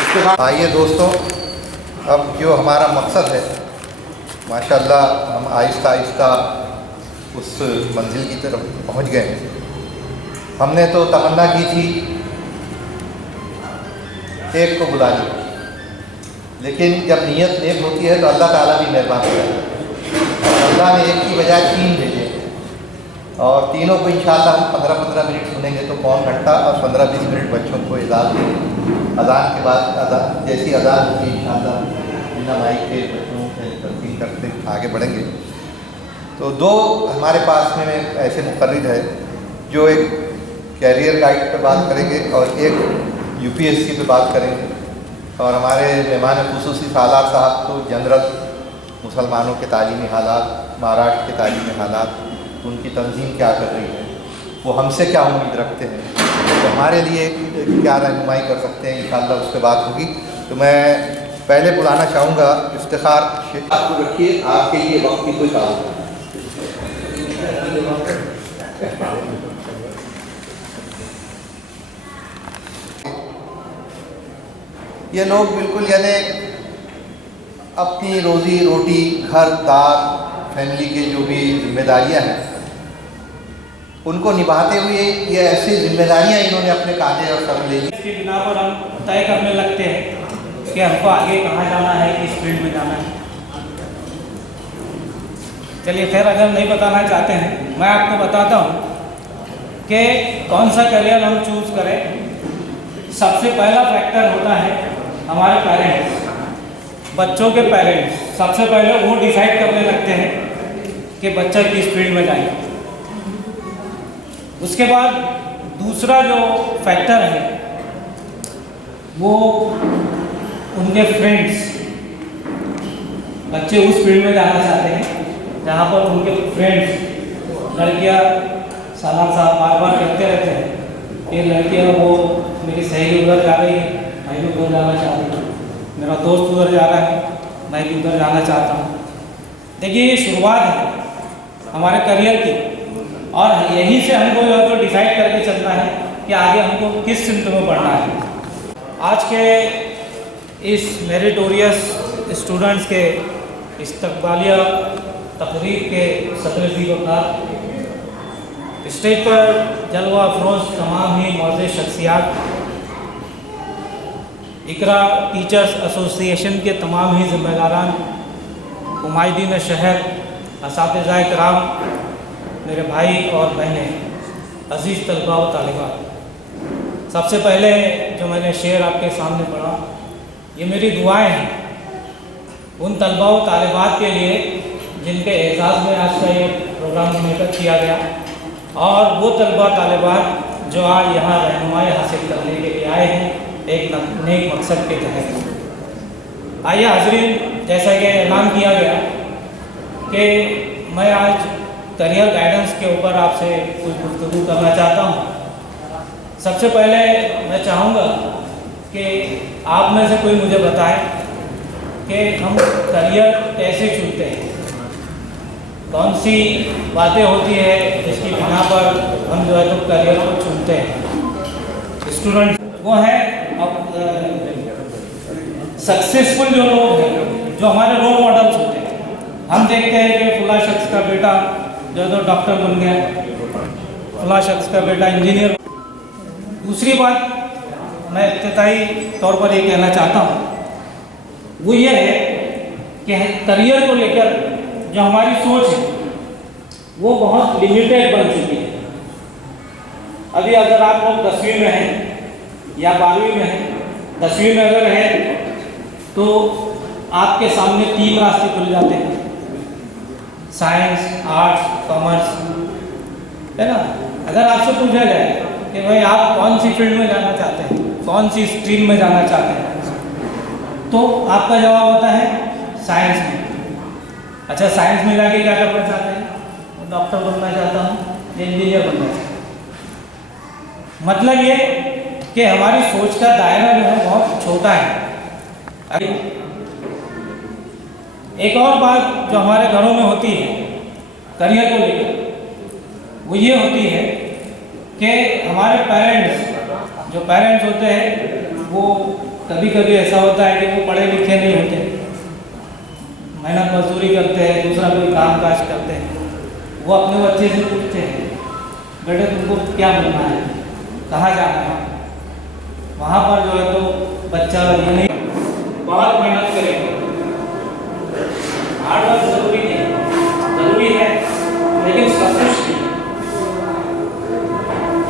इसके बाद आइए दोस्तों, अब जो हमारा मकसद है, माशाल्लाह हम आहिस्ता आहिस्ता उस मंजिल की तरफ पहुंच गए। हमने तो तमन्ना की थी एक को बुलाने, लेकिन जब नीयत नेक होती है तो अल्लाह ताला भी मेहरबान होता है। अल्लाह ने एक की बजाय 3 भेजे और तीनों को इंशाअल्लाह हम 15-15 मिनट सुनेंगे तो पौन घंटा और 15-20 मिनट बच्चों को इजाज़त देंगे। अज़ान के बाद अज़ान जैसी अज़ान होगी इंशाअल्लाह बिना माइक के बच्चों से तस्लीम करते आगे बढ़ेंगे। तो 2 हमारे पास में ऐसे मुक़र्रिर है जो एक कैरियर गाइड पे बात करेंगे और एक यूपीएससी पे बात करेंगे, और हमारे मेहमान खुसूसी सालार साहब तो जनरल मुसलमानों के तालीमी हालात, महाराष्ट्र के तालीमी हालात, उनकी तंजीम क्या कर रही है, वो हमसे क्या उम्मीद रखते हैं, तो हमारे लिए क्या रहनुमाई कर सकते हैं, इंशाअल्लाह उस पर बात होगी। तो मैं पहले बुलाना चाहूँगा इफ्तिखार शेख। आपको रखिए, आपके लिए वक्त की कोई काम नहीं। ये लोग बिल्कुल यानी अपनी रोज़ी रोटी, घर दार, फैमिली के जो भी जिम्मेदारियां हैं उनको निभाते हुए ये ऐसी जिम्मेदारियां इन्होंने अपने कांधे और सर ले ली। इसके बिना पर हम तय करने लगते हैं कि हमको आगे कहाँ जाना है, किस फील्ड में जाना है। चलिए खैर, अगर नहीं बताना चाहते हैं मैं आपको बताता हूँ कि कौन सा करियर हम चूज़ करें। सबसे पहला फैक्टर होता है हमारे पेरेंट्स, बच्चों के पेरेंट्स। सबसे पहले वो डिसाइड करने लगते हैं कि बच्चा किस फील्ड में जाए। उसके बाद दूसरा जो फैक्टर है वो उनके फ्रेंड्स, बच्चे उस फील्ड में जाना चाहते हैं जहाँ पर उनके फ्रेंड्स, लड़कियाँ सालान साहब बार बार कहते रहते हैं कि लड़कियाँ वो मेरी सहेली उधर जा रही है, मैं भी उधर जाना चाहती हूँ, मेरा दोस्त उधर जा रहा है, मैं भी उधर जाना चाहता हूँ। देखिए, ये शुरुआत है हमारे करियर की, और यहीं से हमको जो है तो डिसाइड करके चलना है कि आगे हमको किस स्ट्रीम में पढ़ना है। आज के इस मेरिटोरियस स्टूडेंट्स के इस्तकबालिया तकरीब के सदर वकार स्टेज पर जलवा अफरोज तमाम ही मौजूद शख्सियात, इकरा टीचर्स एसोसिएशन के तमाम ही ज़िम्मेदारान, उमायदीन शहर, असातिज़ा इकराम, मेरे भाई और बहनें, अज़ीज़ तलबा व तालिबात। सबसे पहले जो मैंने शेर आपके सामने पढ़ा, ये मेरी दुआएं हैं उन तलबा व तालिबात के लिए जिनके एजाज़ में आज का ये प्रोग्राम मुनक़िद किया गया, और वो तलबा तालिबात जो आज यहाँ रहनुमाई हासिल करने के लिए आए हैं एक नेक मकसद के तहत। आइए हाज़रीन, जैसा कि ऐलान किया गया कि मैं आज करियर गाइडेंस के ऊपर आपसे कुछ गुफ्तगू करना चाहता हूँ। सबसे पहले मैं चाहूँगा कि आप में से कोई मुझे बताए कि हम करियर कैसे चुनते हैं, कौन सी बातें होती है जिसकी बिना पर हम जो है तो करियर को चुनते हैं। स्टूडेंट वो है सक्सेसफुल जो लोग हैं, जो हमारे रोल मॉडल्स होते हैं। हम देखते हैं कि फला शख्स का बेटा जो है तो डॉक्टर बन गया, फला शख्स का बेटा इंजीनियर। दूसरी बात मैं इब्तिदाई तौर पर ये कहना चाहता हूँ, वो ये है कि करियर को लेकर जो हमारी सोच है वो बहुत लिमिटेड बन चुकी है। अभी अगर आप लोग 10वीं में हैं या 12वीं में हैं, 10वीं में अगर हैं तो आपके सामने 3 रास्ते खुल जाते हैं, साइंस, आर्ट्स, कॉमर्स, है ना। अगर आपसे पूछा जाए कि भाई आप कौन सी फील्ड में जाना चाहते हैं, कौन सी स्ट्रीम में जाना चाहते हैं, तो आपका जवाब होता है साइंस में। अच्छा, साइंस में जाके क्या करना चाहते हैं? डॉक्टर बनना चाहता हूँ, इंजीनियर बनना चाहता हूँ। मतलब ये कि हमारी सोच का दायरा जो है बहुत छोटा है। एक और बात जो हमारे घरों में होती है करियर को लेकर, वो ये होती है कि हमारे पेरेंट्स होते हैं, वो कभी कभी ऐसा होता है कि वो पढ़े लिखे नहीं होते, मेहनत मजदूरी करते हैं, दूसरा कोई काम काज करते हैं। वो अपने बच्चे से पूछते हैं, बेटे तुमको क्या बनना है, कहाँ जाना है? वहाँ पर जो है तो बच्चा ये नहीं, बहुत मेहनत करेगा, हार्ड वर्क जरूरी है, लेकिन सब कुछ नहीं।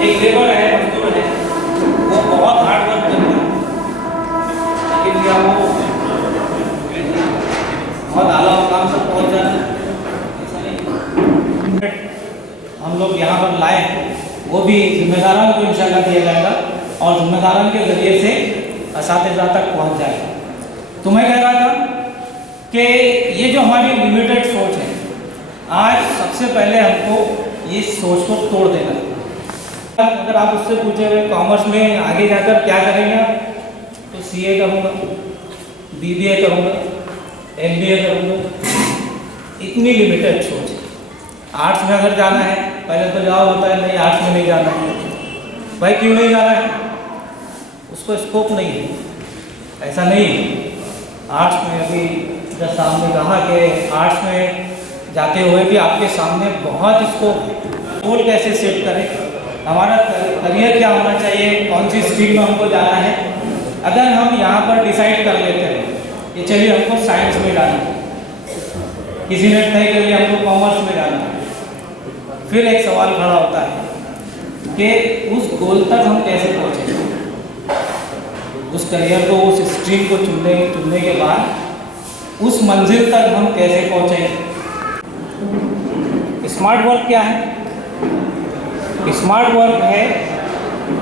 एक लेबर है, मजदूर है, वो बहुत हार्ड वर्क करता है, लेकिन क्या वो बहुत आला मुकाम तक पहुँच जाना है? ऐसा नहीं। हम लोग यहाँ पर लाए हैं, वो भी जिम्मेदारान को इंशाल्लाह दिया जाएगा और जिम्मेदारान के जरिए से असातिज़ा तक पहुँच जाएगा। तो मैं कह रहा था कि ये जो हमारी लिमिटेड सोच है, आज सबसे पहले हमको ये सोच को तोड़ देना है। अगर आप उससे पूछे हुए कॉमर्स में आगे जाकर क्या करेंगे, तो CA करूँगा, BBA करूँगा, MBA करूँगा, इतनी लिमिटेड सोच है। आर्ट्स में अगर जाना है, पहले तो जवाब होता है नहीं आर्ट्स में नहीं जाना है। भाई क्यों नहीं जाना है? उसको स्कोप नहीं है, ऐसा नहीं है। आर्ट्स में अभी जब सामने कहा कि आर्ट्स में जाते हुए भी आपके सामने बहुत स्कोप है। गोल कैसे सेट करें, हमारा करियर क्या होना चाहिए, कौन सी स्ट्रीम में हमको जाना है। अगर हम यहाँ पर डिसाइड कर लेते हैं कि चलिए हमको साइंस में जाना है, किसी ने तय कर लिया हमको कॉमर्स में जाना है, फिर एक सवाल खड़ा होता है कि उस गोल तक हम कैसे पहुँचेंगे, उस करियर को, उस स्ट्रीम को चुनने के बाद उस मंजिल तक हम कैसे पहुँचेंगे। स्मार्ट वर्क क्या है? स्मार्ट वर्क है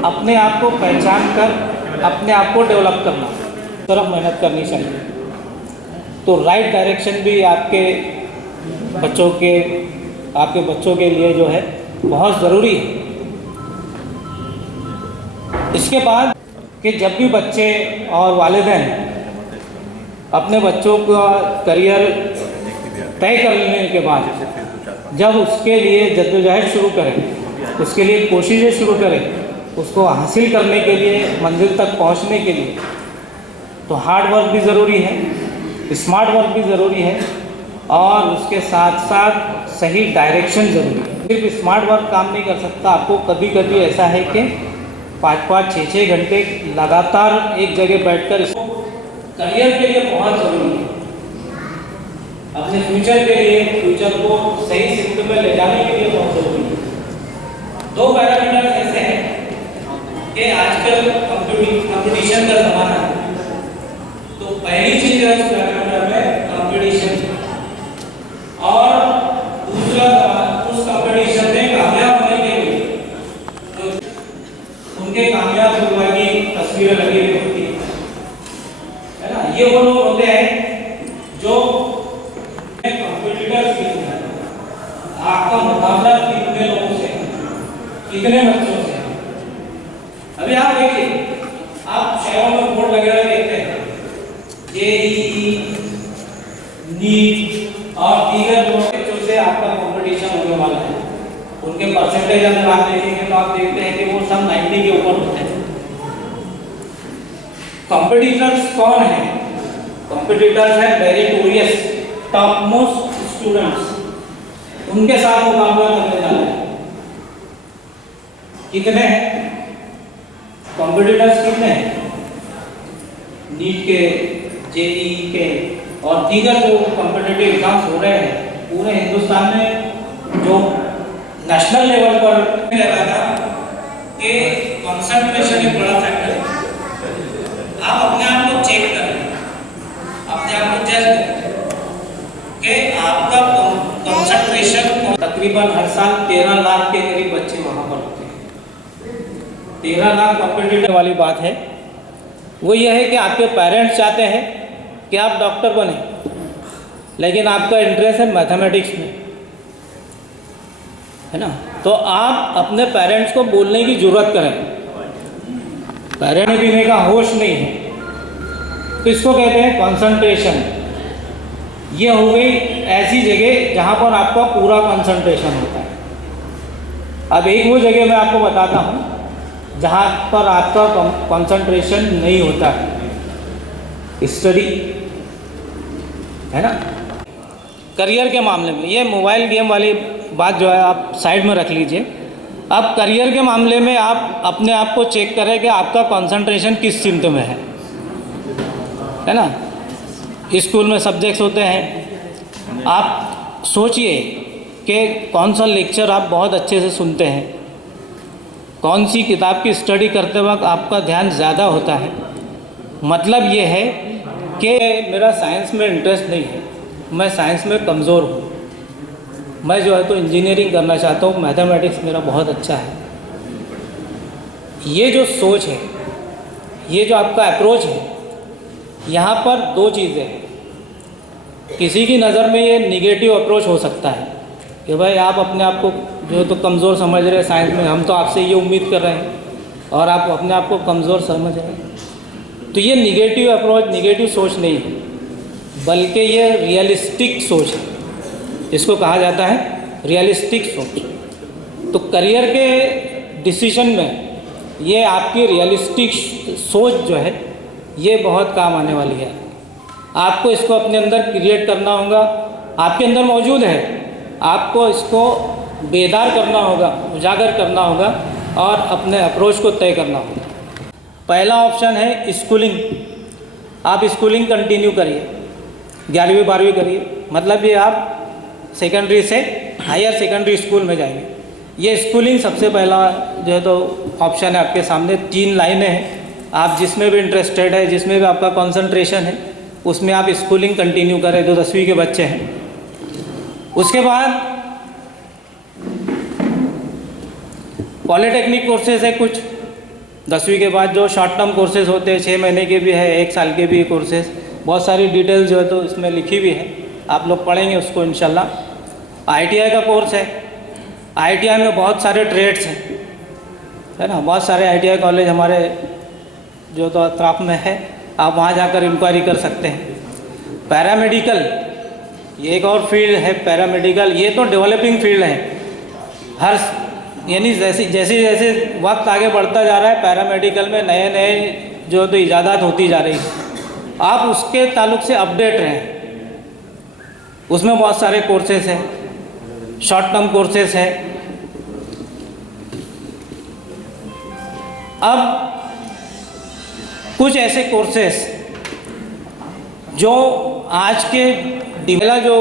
अपने आप को पहचान कर अपने आप को डेवलप करना, तरफ मेहनत करनी चाहिए। तो राइट डायरेक्शन भी आपके बच्चों के लिए जो है बहुत ज़रूरी है। इसके बाद कि जब भी बच्चे और वालिदैन अपने बच्चों का करियर तय कर लेने के बाद जब उसके लिए जद्दोजहद शुरू करें, उसके लिए कोशिशें शुरू करें, उसको हासिल करने के लिए, मंजिल तक पहुंचने के लिए, तो हार्ड वर्क भी ज़रूरी है, स्मार्ट वर्क भी ज़रूरी है और उसके साथ साथ सही डायरेक्शन ज़रूरी है। सिर्फ स्मार्ट वर्क काम नहीं कर सकता। आपको कभी कभी ऐसा है कि 5-5, 6-6 घंटे लगातार एक जगह बैठकर इसको करियर के लिए बहुत ज़रूरी है। अपने फ्यूचर के लिए, फ्यूचर को सही सिमत में ले जाने के लिए बहुत ज़रूरी है। 2 पैरामीटर ऐसे हैं कि आजकल कंपटीशन का ज़माना है, तो पहली चीज़ है उस पैरामीटर में कंपटीशन, और दूसरा उस कंपटीशन में कामयाब होने के लिए जो उनके कामयाब होने की तस्वीरें लगी हुई होती है ना। ये वो लोग होते हैं जो कंपटीटर्स कितने हैं, आपका मुकाबला कितने लोगों से, कितने बच्चों से। अभी आप देखिए, आप शहरों में बोर्ड वगैरह देखते हैं, जेईई, नीट और दीगर बच्चों से आपका कंपटीशन होने वाला है। उनके परसेंटेज अगर आप देखेंगे तो आप देखते हैं कि वो सब 90 के ऊपर होते हैं। कॉम्पिटिटर्स कौन है? कॉम्पिटिटर्स हैं मेरिटोरियस, टॉप मोस्ट स्टूडेंट्स, उनके साथ मुकाबला करने जा रहे हैं। कितने हैं कॉम्पिटिटर्स? कितने हैं? नीट के, जेईई के और दीगर जो कॉम्पिटिटिव एग्जाम्स हो रहे हैं पूरे हिंदुस्तान में, जो नेशनल लेवल पर लगा था कि कंसंट्रेशन एक बड़ा फैक्टर है। आप अपने आप को चेक करें, अपने आप को जज करें कि आपका कंसंट्रेशन। तकरीबन हर साल 13 लाख के करीब बच्चे वहाँ पर होते हैं। 13 लाख कॉम्पिटिटिव वाली बात है। वो ये है कि आपके पेरेंट्स चाहते हैं कि आप डॉक्टर बने, लेकिन आपका इंटरेस्ट है मैथमेटिक्स में, है ना। तो आप अपने पेरेंट्स को बोलने की ज़रूरत करें। पेरेंट्स पीने का होश नहीं है, तो इसको कहते हैं कंसंट्रेशन। ये हो गई ऐसी जगह जहाँ पर आपका पूरा कंसंट्रेशन होता है। अब एक वो जगह मैं आपको बताता हूँ जहाँ पर आपका कंसंट्रेशन नहीं होता है, स्टडी, है ना। करियर के मामले में ये मोबाइल गेम वाली बात जो है आप साइड में रख लीजिए। अब करियर के मामले में आप अपने आप को चेक करें कि आपका कंसंट्रेशन किस चिंता में है ना। स्कूल में सब्जेक्ट्स होते हैं, आप सोचिए कि कौन सा लेक्चर आप बहुत अच्छे से सुनते हैं, कौन सी किताब की स्टडी करते वक्त आपका ध्यान ज़्यादा होता है। मतलब ये है कि मेरा साइंस में इंटरेस्ट नहीं है, मैं साइंस में कमज़ोर हूँ, मैं जो है तो इंजीनियरिंग करना चाहता हूँ, मैथमेटिक्स मेरा बहुत अच्छा है। ये जो सोच है, ये जो आपका अप्रोच है, यहाँ पर 2 चीज़ें हैं। किसी की नज़र में ये निगेटिव अप्रोच हो सकता है कि भाई आप अपने आप को जो है तो कमज़ोर समझ रहे हैं साइंस में, हम तो आपसे ये उम्मीद कर रहे हैं और आप अपने आप को कमज़ोर समझ रहे हैं। तो ये निगेटिव अप्रोच, निगेटिव सोच नहीं है, बल्कि ये रियलिस्टिक सोच है। इसको कहा जाता है रियलिस्टिक सोच। तो करियर के डिसीजन में ये आपकी रियलिस्टिक सोच जो है ये बहुत काम आने वाली है। आपको इसको अपने अंदर क्रिएट करना होगा, आपके अंदर मौजूद है, आपको इसको बेदार करना होगा, उजागर करना होगा और अपने अप्रोच को तय करना होगा। पहला ऑप्शन है स्कूलिंग। आप स्कूलिंग कंटिन्यू करिए, 11वीं 12वीं करिए, मतलब ये आप सेकेंडरी से हायर सेकेंडरी स्कूल में जाएंगे। ये स्कूलिंग सबसे पहला जो है तो ऑप्शन है आपके सामने। 3 लाइनें हैं, आप जिसमें भी इंटरेस्टेड है, जिसमें भी आपका कंसंट्रेशन है, उसमें आप स्कूलिंग कंटिन्यू करें। जो 10वीं के बच्चे हैं, उसके बाद पॉलिटेक्निक कोर्सेज है कुछ 10वीं के बाद, जो शॉर्ट टर्म कोर्सेज होते हैं, 6 महीने के भी है, 1 साल के भी कोर्सेज। बहुत सारी डिटेल्स जो है तो इसमें लिखी हुई है, आप लोग पढ़ेंगे उसको इंशाल्लाह। ITI का कोर्स है। ITI में बहुत सारे ट्रेड्स हैं, है ना। बहुत सारे ITI कॉलेज हमारे जो तो अतराफ में है, आप वहाँ जाकर इंक्वायरी कर सकते हैं। पैरामेडिकल, ये एक और फील्ड है पैरामेडिकल। ये तो डेवलपिंग फील्ड है। हर यानी जैसे जैसे वक्त आगे बढ़ता जा रहा है, पैरामेडिकल में नए नए जो तो इजादात होती जा रही है, आप उसके ताल्लुक से अपडेट रहें। उसमें बहुत सारे कोर्सेज हैं, शॉर्ट टर्म कोर्सेज हैं। अब कुछ ऐसे कोर्सेज जो आज के पहला जो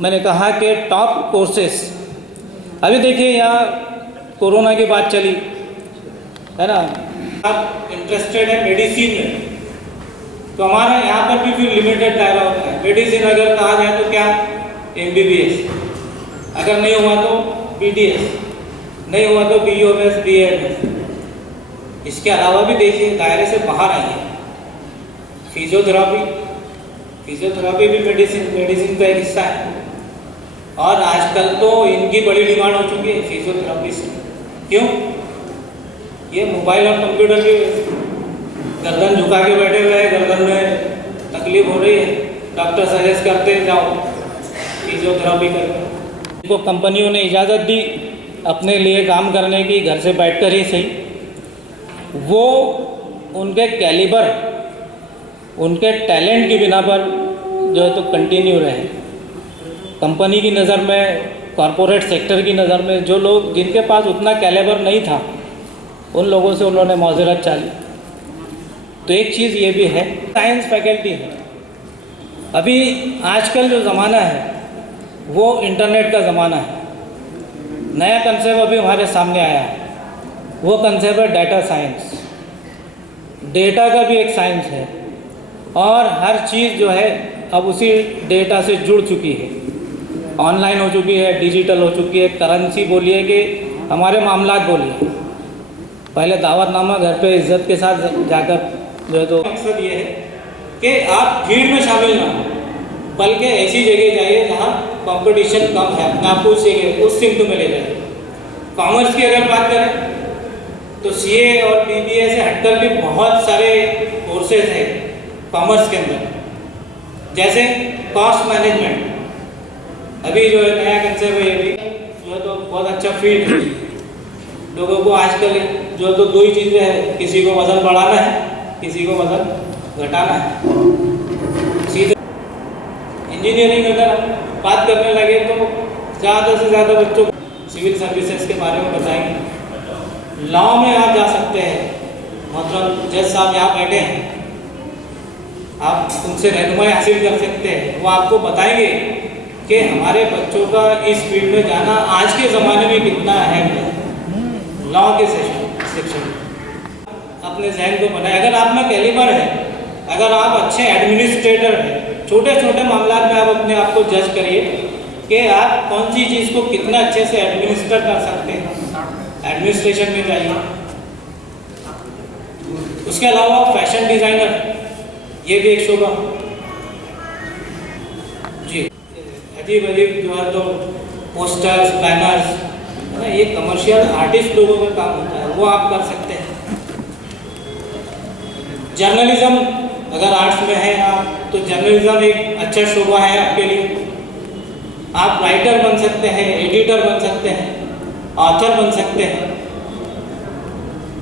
मैंने कहा कि टॉप कोर्सेज, अभी देखिए यहाँ कोरोना की बात चली, है ना। आप इंटरेस्टेड है मेडिसिन में, तो हमारा यहाँ पर भी फिर लिमिटेड दायरा होता है। मेडिसिन अगर कहा जाए तो क्या, MBBS, अगर नहीं हुआ तो BDS, नहीं हुआ तो BOMS, BAMS। इसके अलावा भी देखिए दायरे से बाहर आइए, फिजियोथेरापी भी मेडिसिन का एक हिस्सा है। और आजकल तो इनकी बड़ी डिमांड हो चुकी है फिजियोथेरापी से। क्यों? ये मोबाइल और कंप्यूटर की गर्दन झुका के बैठे हुए हैं, गर्दन में तकलीफ हो रही है, डॉक्टर सजेस्ट करते हैं जाओ फिजियोथेरापी करो। इनको कंपनियों ने इजाज़त दी अपने लिए काम करने की, घर से बैठकर ही सही। वो उनके कैलिबर, उनके टैलेंट की बिना पर जो है तो कंटिन्यू रहे। कंपनी की नज़र में, कॉरपोरेट सेक्टर की नज़र में, जो लोग जिनके पास उतना कैलिबर नहीं था, उन लोगों से उन्होंने माजरत चाली। तो एक चीज़ ये भी है, साइंस फैकल्टी है। अभी आजकल जो ज़माना है वो इंटरनेट का ज़माना है। नया कंसेप्ट अभी हमारे सामने आया है, वो कंसेप्ट है डाटा साइंस। डेटा का भी एक साइंस है, और हर चीज़ जो है अब उसी डेटा से जुड़ चुकी है, ऑनलाइन हो चुकी है, डिजिटल हो चुकी है। करेंसी बोलिए कि हमारे मामलात बोलिए, पहले दावतनामा घर पे इज्जत के साथ जाकर जो है तो मकसद ये है कि आप भीड़ में शामिल ना हो, बल्कि ऐसी जगह जाइए जहाँ कंपटीशन कम है, अपने आप को उस सिमत में ले जाइए। कॉमर्स की अगर बात करें तो CA और BBA से हटकर भी बहुत सारे कोर्सेज हैं कॉमर्स के अंदर, जैसे कॉस्ट मैनेजमेंट। अभी जो है नया कंसेप्ट है, ये भी जो है तो बहुत अच्छा फील्ड है। लोगों को आजकल जो तो 2 ही चीज़ें हैं, किसी को वजन बढ़ाना है, किसी को वजन घटाना है। सीधे इंजीनियरिंग अगर बात करने लगे तो ज़्यादा से ज़्यादा बच्चों को सिविल सर्विसेज के बारे में बताएंगे। लॉ में आप जा सकते हैं, मतलब जज साहब यहाँ बैठे हैं, आप उनसे रहनुमाई हासिल कर सकते हैं। वो आपको बताएंगे कि हमारे बच्चों का इस फील्ड में जाना आज के ज़माने में कितना अहम है। लॉ के सेक्शन अपने जहन को बनाए। अगर आप में कैलिबर है, अगर आप अच्छे एडमिनिस्ट्रेटर हैं, छोटे छोटे मामलों में आप अपने आप को जज करिए कि आप कौन सी चीज़ को कितना अच्छे से एडमिनिस्टर कर सकते हैं, एडमिनिस्ट्रेशन में जाइए। उसके अलावा फैशन डिज़ाइनर, ये भी एक शोबा जी। अजीब अजीब जो है तो पोस्टर्स, बैनर्स, है ना, ये कमर्शियल आर्टिस्ट लोगों का काम होता है, वो आप कर सकते हैं। जर्नलिज्म, अगर आर्ट्स में है आप तो जर्नलिज्म एक अच्छा शोबा है आपके लिए। आप राइटर बन सकते हैं, एडिटर बन सकते हैं, ऑथर बन सकते हैं।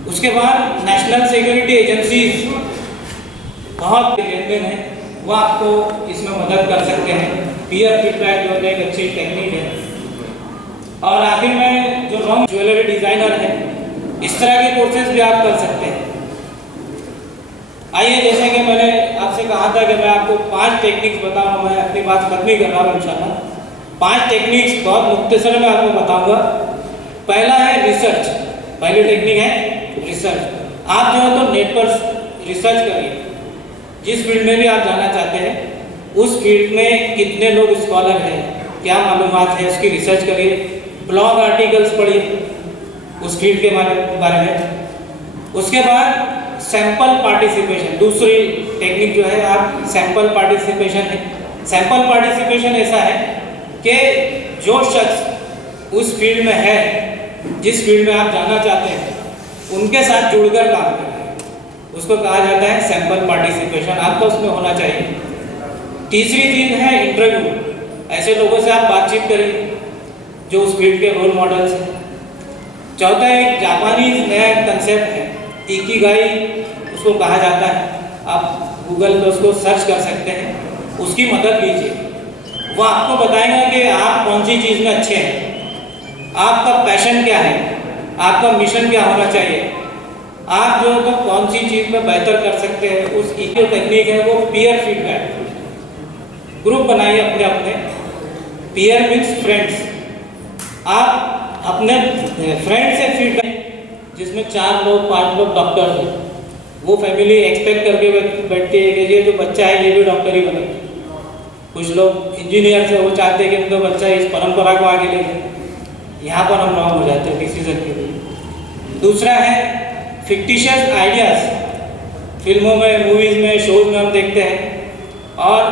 उसके बाद नेशनल सिक्योरिटी एजेंसीज बहुत लेन-देन है, वो आपको इसमें मदद कर सकते हैं। पीयर फीडबैक जो है एक अच्छी टेक्निक है। और आखिर में जो रॉन्ग ज्वेलरी डिज़ाइनर है, इस तरह के कोर्सेज भी आप कर सकते हैं। आइए, जैसे कि मैंने आपसे कहा था कि मैं आपको 5 टेक्निक्स बताऊंगा, मैं अपनी बात खत्म नहीं कर रहा हूँ इंशाल्लाह। 5 टेक्निक्स बहुत मुख्तसर में आपको बताऊंगा। पहला है रिसर्च। पहली टेक्निक है रिसर्च। आप जो है तो नेट पर रिसर्च करिए, जिस फील्ड में भी आप जाना चाहते हैं उस फील्ड में कितने लोग स्कॉलर हैं, क्या मालूमात है, उसकी रिसर्च करिए। ब्लॉग आर्टिकल्स पढ़िए उस फील्ड के बारे में। उसके बाद सैंपल पार्टिसिपेशन, दूसरी टेक्निक जो है आप सैंपल पार्टिसिपेशन है। सैंपल पार्टिसिपेशन ऐसा है कि जो शख्स उस फील्ड में है, जिस फील्ड में आप जाना चाहते हैं, उनके साथ जुड़कर काम करें, उसको कहा जाता है सैंपल पार्टिसिपेशन। आपका उसमें होना चाहिए। तीसरी चीज़ है इंटरव्यू। ऐसे लोगों से आप बातचीत करिए जो उस फील्ड के रोल मॉडल्स हैं। चौथा एक जापानीज नया कंसेप्ट है, इकिगाई उसको कहा जाता है। आप गूगल पे उसको सर्च कर सकते हैं, उसकी मदद लीजिए। वो आपको बताएगा कि आप कौन सी चीज़ में अच्छे हैं, आपका पैशन क्या है, आपका मिशन क्या होना चाहिए, आप जो तो कौन सी चीज़ में बेहतर कर सकते हैं। उस जो टेक्निक है वो पीयर फीडबैक। ग्रुप बनाइए अपने अपने। Peer means friends. आप अपने फ्रेंड से फीडबैक, जिसमें 4 लोग 5 लोग डॉक्टर हैं, वो फैमिली एक्सपेक्ट करके बैठती है कि ये जो बच्चा है ये भी डॉक्टर ही बने। कुछ लोग इंजीनियर से वो चाहते हैं कि उनका बच्चा इस परंपरा को आगे ले जाए। यहाँ पर हम रॉन्ग हो जाते हैं डिसीजन के लिए। दूसरा है फिक्टिशियस आइडियाज़। फिल्मों में, मूवीज़ में, शोज में हम देखते हैं और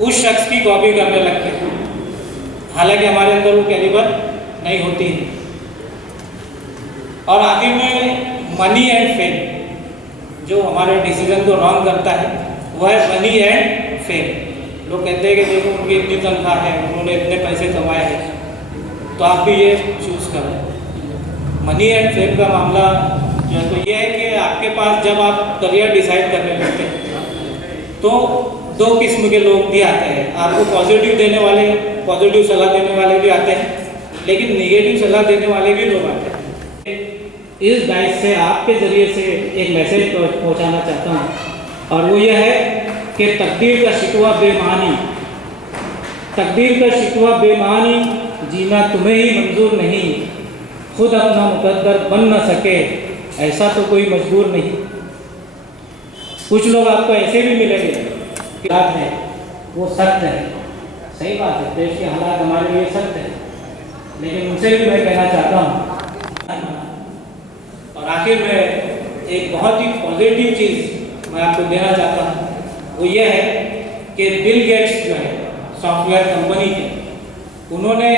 उस शख्स की कॉपी करने लगते हैं, हालांकि हमारे अंदर वो कैलिबर नहीं होती है। और आखिर में मनी एंड फेम। जो हमारे डिसीजन को रॉन्ग करता है वह है मनी एंड फेम। लोग कहते हैं कि देखो उनकी इतनी तनख्वाह है, उन्होंने इतने पैसे कमाए हैं, तो आप भी ये चूज़ करो। मनी एंड फेम का मामला जो है तो ये है कि आपके पास जब आप करियर डिसाइड करने लगते हैं तो 2 किस्म के लोग भी आते हैं। आपको पॉजिटिव देने वाले, पॉजिटिव सलाह देने वाले भी आते हैं, लेकिन नेगेटिव सलाह देने वाले भी लोग आते हैं। इस डाइस से आपके ज़रिए से एक मैसेज पहुंचाना चाहता हूं, और वो ये है कि तकदीर का शिकवा बेमानी, तकदीर का शिकवा बेमानी, जीना तुम्हें ही मंजूर नहीं, खुद अपना मुकद्दर बन न सके ऐसा तो कोई मजबूर नहीं। कुछ लोग आपको ऐसे भी मिलेंगे कि बात है वो सत्य है, सही बात है, देश के हालात हमारे लिए सत्य है, लेकिन उनसे भी मैं कहना चाहता हूँ। और आखिर में एक बहुत ही पॉजिटिव चीज़ मैं आपको देना चाहता हूँ, वो ये है कि बिल गेट्स जो है सॉफ्टवेयर कंपनी के, उन्होंने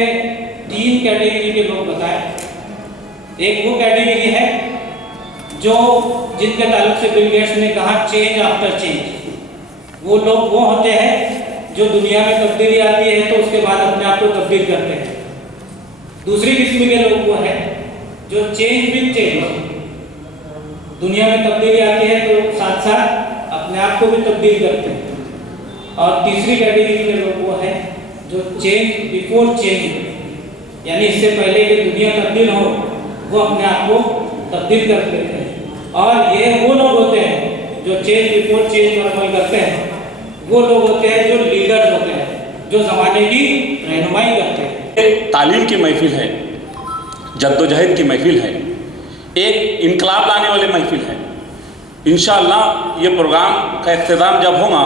3 कैटेगरी के लोग बताए। एक वो कैटेगरी है जो जिनके ताल्लुक से बिल गेट्स ने कहा चेंज आफ्टर चेंज। वो लोग वो होते हैं जो दुनिया में तब्दीली आती है तो उसके बाद अपने आप को तब्दील करते हैं। दूसरी किस्म के लोग वो हैं जो चेंज विद चेंज, दुनिया में तब्दीली आती है तो साथ साथ अपने आप को भी तब्दील करते हैं। और तीसरी कैटेगरी के लोग वो हैं जो चेंज बिफोर चेंज, यानी इससे पहले कि दुनिया तब्दील हो वो अपने आप को तब्दील कर देते हैं। और ये वो लोग होते हैं जो चेंज बिफोर चेंज पर अमल करते हैं। वो लोग होते हैं जो लीडर्स होते हैं, जो ज़माने की रहनुमाई करते हैं। तालीम की महफिल है, जद्दोजहद की महफिल है, एक इनकलाब लाने वाली महफिल है। इंशाअल्लाह ये प्रोग्राम का इख्तिताम जब होगा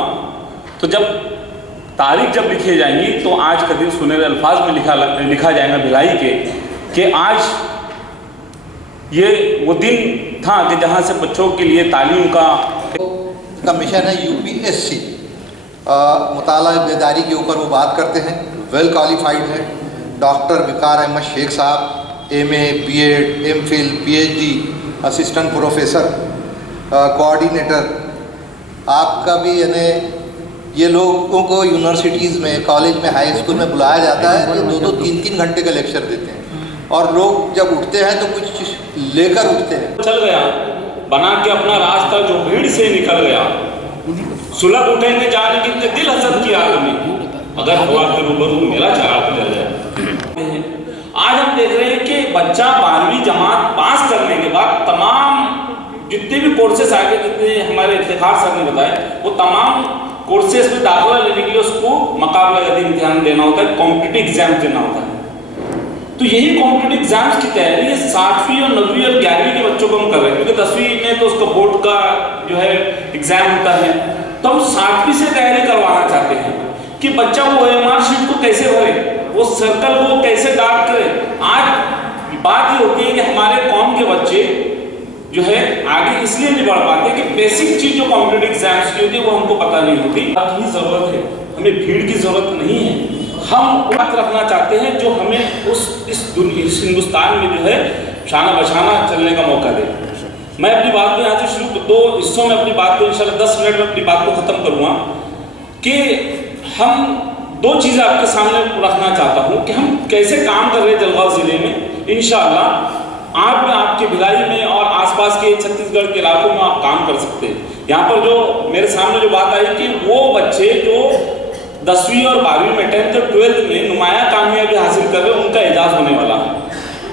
तो जब तारीख जब लिखी जाएंगी तो आज का दिन सुनहरे अल्फाज में लिखा जाएगा भिलाई के कि आज ये वो दिन था कि जहाँ से बच्चों के लिए तालीम का मिशन है UPSC। मुताला बेदारी के ऊपर वो बात करते हैं। वेल क्वालिफाइड है डॉक्टर विकार अहमद शेख साहब, MA, BEd, MPhil, PhD, assistant professor, coordinator. आपका भी यानी ये लोगों को यूनिवर्सिटीज़ में, कॉलेज में, हाई स्कूल में बुलाया जाता है, ये 2-2, 3-3 घंटे का लेक्चर देते हैं और लोग जब उठते हैं तो कुछ लेकर उठते हैं। चल गया बना के अपना रास्ता जो भीड़ से निकल गया, सुलग उठेंगे जाने कितने दिल हसद की आग में, अगर हवा के रूबरू मेरा चराग जल जाए। आज हम देख रहे हैं कि बच्चा 12वीं जमात पास करने के बाद तमाम जितने भी कोर्सेस आगे, जितने हमारे इफ्तिखार सर ने बताए, वो तमाम कोर्सेज में दाखिला लेने के लिए उसको मुकाबला इम्तिहान देना होता है, कॉम्पिटिटिव एग्जाम देना होता है। तो यही कॉम्पिटिटिव एग्जाम्स की तैयारी 7वीं और 9वीं और 11वीं के बच्चों को हम कर रहे हैं, क्योंकि 10वीं में तो उसका बोर्ड का जो है एग्जाम होता है, तो हम 7वीं से तैयारी करवाना चाहते हैं कि बच्चा वो OMR शीट को कैसे भरे, वो सर्कल को कैसे डार्क करे। आज बात ये होती है कि हमारे कौम के बच्चे जो है आगे इसलिए नहीं बढ़ पाते कि बेसिक चीज जो कॉम्पिटिटिव एग्जाम्स की होती है वो हमको पता नहीं होती। की जरूरत है, हमें भीड़ की जरूरत नहीं है, हम बात रखना चाहते हैं जो हमें इस हिंदुस्तान में जो है शाना बशाना चलने का मौका दे। मैं अपनी बात को यहाँ से शुरू 2 हिस्सों में अपनी बात को इंशाल्लाह 10 मिनट में अपनी बात को खत्म करूँगा कि हम 2 चीज़ें आपके सामने रखना चाहता हूँ कि हम कैसे काम कर रहे हैं जलगांव जिले में। इंशाल्लाह आप में आपके भिलाई में और आसपास के छत्तीसगढ़ के इलाकों में आप काम कर सकते हैं। यहाँ पर जो मेरे सामने जो बात आई कि वो बच्चे जो 10वीं और 12वीं में 10th और 12th में नुमाया कामयाबी हासिल कर रहे हैं, उनका एजाज होने वाला है।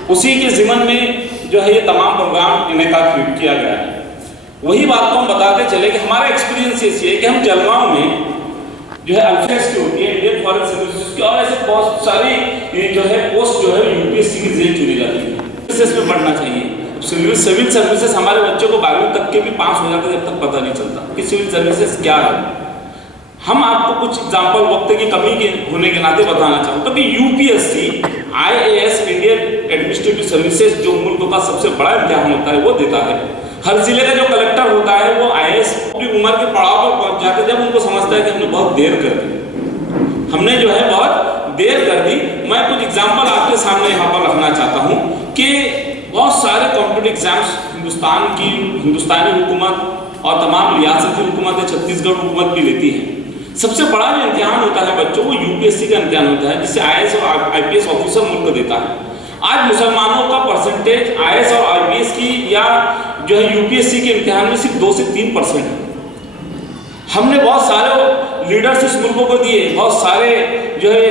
उसी के ज़िमन में जो है ये तमाम प्रोग्राम इनेकाद किया गया है। वही बात को हम बताते चले कि हमारा एक्सपीरियंस ये है कि हम जलगांव में जो है अल्फेस की होती है, इंडियन फॉरेन सर्विसेज की, और ऐसे बहुत सारी जो है पोस्ट जो है UPSC की जरिए चुनी जाती है। इसमें पढ़ना चाहिए। सिविल सर्विसेज हमारे बच्चों को 12वीं तक के भी पास हो जाते, जब तक पता नहीं चलता कि सिविल सर्विसेज क्या है। हम आपको कुछ एग्जाम्पल वक्त की कमी के होने के नाते बताना चाहूँगा कि UPSC IAS Indian administrative services जो मुल्क का सबसे बड़ा इम्तिहान होता है वो देता है। हर जिले का जो कलेक्टर होता है वो IAS अपनी उम्र के पड़ाव पर पहुँच जाते हैं जब उनको समझता है कि हमने बहुत देर कर दी, हमने जो है बहुत देर कर दी। मैं कुछ एग्जाम्पल आपके सामने यहाँ पर रखना चाहता हूँ कि बहुत सारे कॉम्पिटिटिव एग्जाम्स हिंदुस्तानी हुकूमत और तमाम रियासती हुकूमत छत्तीसगढ़ हुकूमत भी लेती है। सबसे बड़ा जो इम्तिहान होता है बच्चों वो UPSC का इम्तिहान होता है, जिसे IAS और IPS ऑफिसर मुल्क देता है। आज मुसलमानों का परसेंटेज IAS और IPS की या जो है UPSC के इम्तिहान में सिर्फ 2 से 3% है। हमने बहुत सारे लीडर्स इस मुल्कों को दिए, बहुत सारे जो है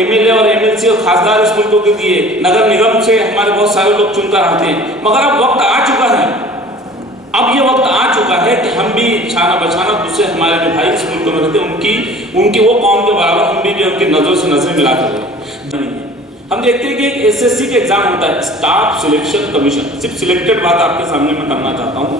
MLA और MLC और खासदार इस मुल्कों को दिए, नगर निगम से हमारे बहुत सारे लोग चुनकर आते हैं। मगर अब वक्त आ चुका है, अब ये वक्त आ चुका है कि हम भी छाना बछाना दूसरे हमारे जो भाई इस मुल्क में रहते हैं उनकी वो कौम के बराबर हम भी जो उनकी नजरों से नजर मिला कर हम देखते हैं कि एक SSC के एग्जाम होता है, स्टाफ सिलेक्शन कमीशन। सिर्फ सिलेक्टेड बात आपके सामने मैं करना चाहता हूँ,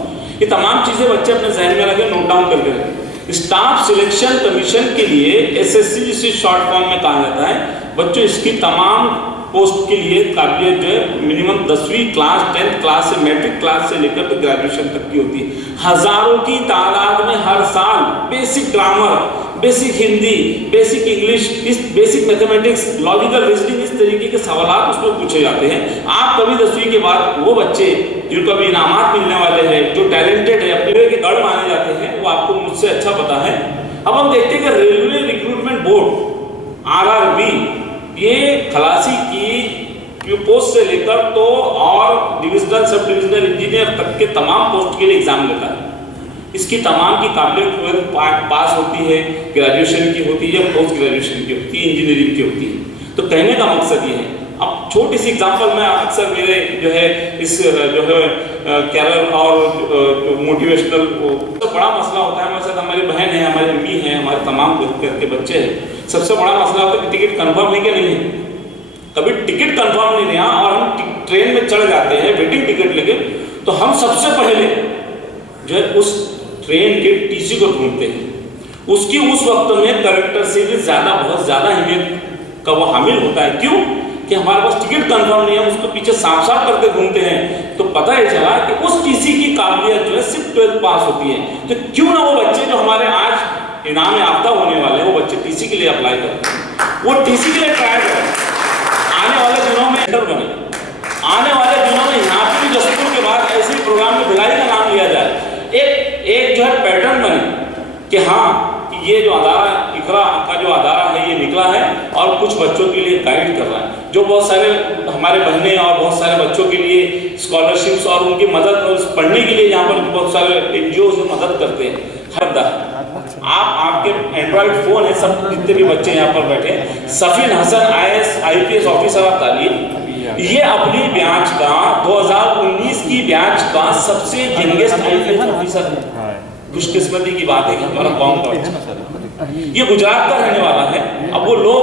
ये तमाम चीजें बच्चे अपने जहन में रखें, नोट डाउन करके रखें। स्टाफ सिलेक्शन कमीशन के लिए SSC जिसे शॉर्ट फॉर्म में कहा जाता है, बच्चों इसकी तमाम पोस्ट के लिए काबिलियत जो है मिनिमम 10वीं क्लास 10th क्लास से मैट्रिक क्लास से लेकर तो ग्रेजुएशन तक की होती है। हजारों की तादाद में हर साल basic grammar, basic Hindi, basic English, इस बेसिक मैथमेटिक्स, लॉजिकल रीजनिंग, इस तरीके के सवाल उसमें पूछे जाते हैं। आप कभी 10वीं के बाद वो बच्चे जिनको अभी इनामात मिलने वाले हैं, जो टैलेंटेड है, अपने के गढ़ माने जाते हैं, वो आपको मुझसे अच्छा पता है। अब हम देखते हैं कि रेलवे रिक्रूटमेंट बोर्ड RRB ये खलासी की पोस्ट से लेकर तो और डिविजनल सब डिविजनल इंजीनियर तक के तमाम पोस्ट के लिए एग्जाम लेता है। इसकी तमाम की काबिलियत 12th पास होती है, ग्रेजुएशन की होती है, पोस्ट ग्रेजुएशन की होती है, इंजीनियरिंग की होती है। तो कहने का मकसद ये है, अब छोटी सी एग्जाम्पल मैं अक्सर मेरे जो है इस जो है कैरियर और मोटिवेशनल तो बड़ा मसला होता है हमारे साथ, हमारी बहन है, हमारी अम्मी है, हमारे तमाम घर के बच्चे हैं। सबसे बड़ा मसला होता है कि टिकट कंफर्म है कि नहीं है। कभी टिकट कंफर्म नहीं रहा और हम ट्रेन में चढ़ जाते हैं वेटिंग टिकट लेके, तो हम सबसे पहले जो है उस ट्रेन के TC को ढूंढते हैं। उसकी उस वक्त में करेक्टर से भी ज़्यादा, बहुत ज़्यादा अहमियत का वो हामिल होता है। क्यों कि हमारे पास टिकट कंफर्म नहीं है, उसको पीछे साफ साफ करके घूमते हैं। तो पता ही चला कि उस TC की काबिलियत जो है सिर्फ 12th पास होती है। तो क्यों ना वो बच्चे जो हमारे आज इनाम याफ्ता होने वाले हैं वो बच्चे TC के लिए अप्लाई करें, वो TC के लिए ट्राई करें। आने वाले दिनों में एंटर बने, आने वाले दिनों में यहाँ पर भी जसपुर के बाद ऐसे ही प्रोग्राम में भिलाई का नाम लिया जाए, एक जो है पैटर्न बने कि हाँ ये जो अदारा इकरा का जो अदारा है ये निकला है और कुछ बच्चों के लिए गाइड कर रहा है। जो बहुत सारे हमारे बहनें और बहुत सारे बच्चों के लिए स्कॉलरशिप्स और उनकी मदद और पढ़ने के लिए यहाँ पर बहुत सारे NGO से मदद करते हैं। आपके एंड्रॉइड फ़ोन है, सब जितने भी बच्चे यहाँ पर बैठे, Safin Hasan IAS IPS officer of तालीम, ये अपनी ब्याच का 2019 की ब्याच का सबसे यंगेस्ट IPS ऑफिसर है। खुशकिस्मती की बात है कि हमारा कौम का ये गुजरात का रहने वाला है। अब वो लोग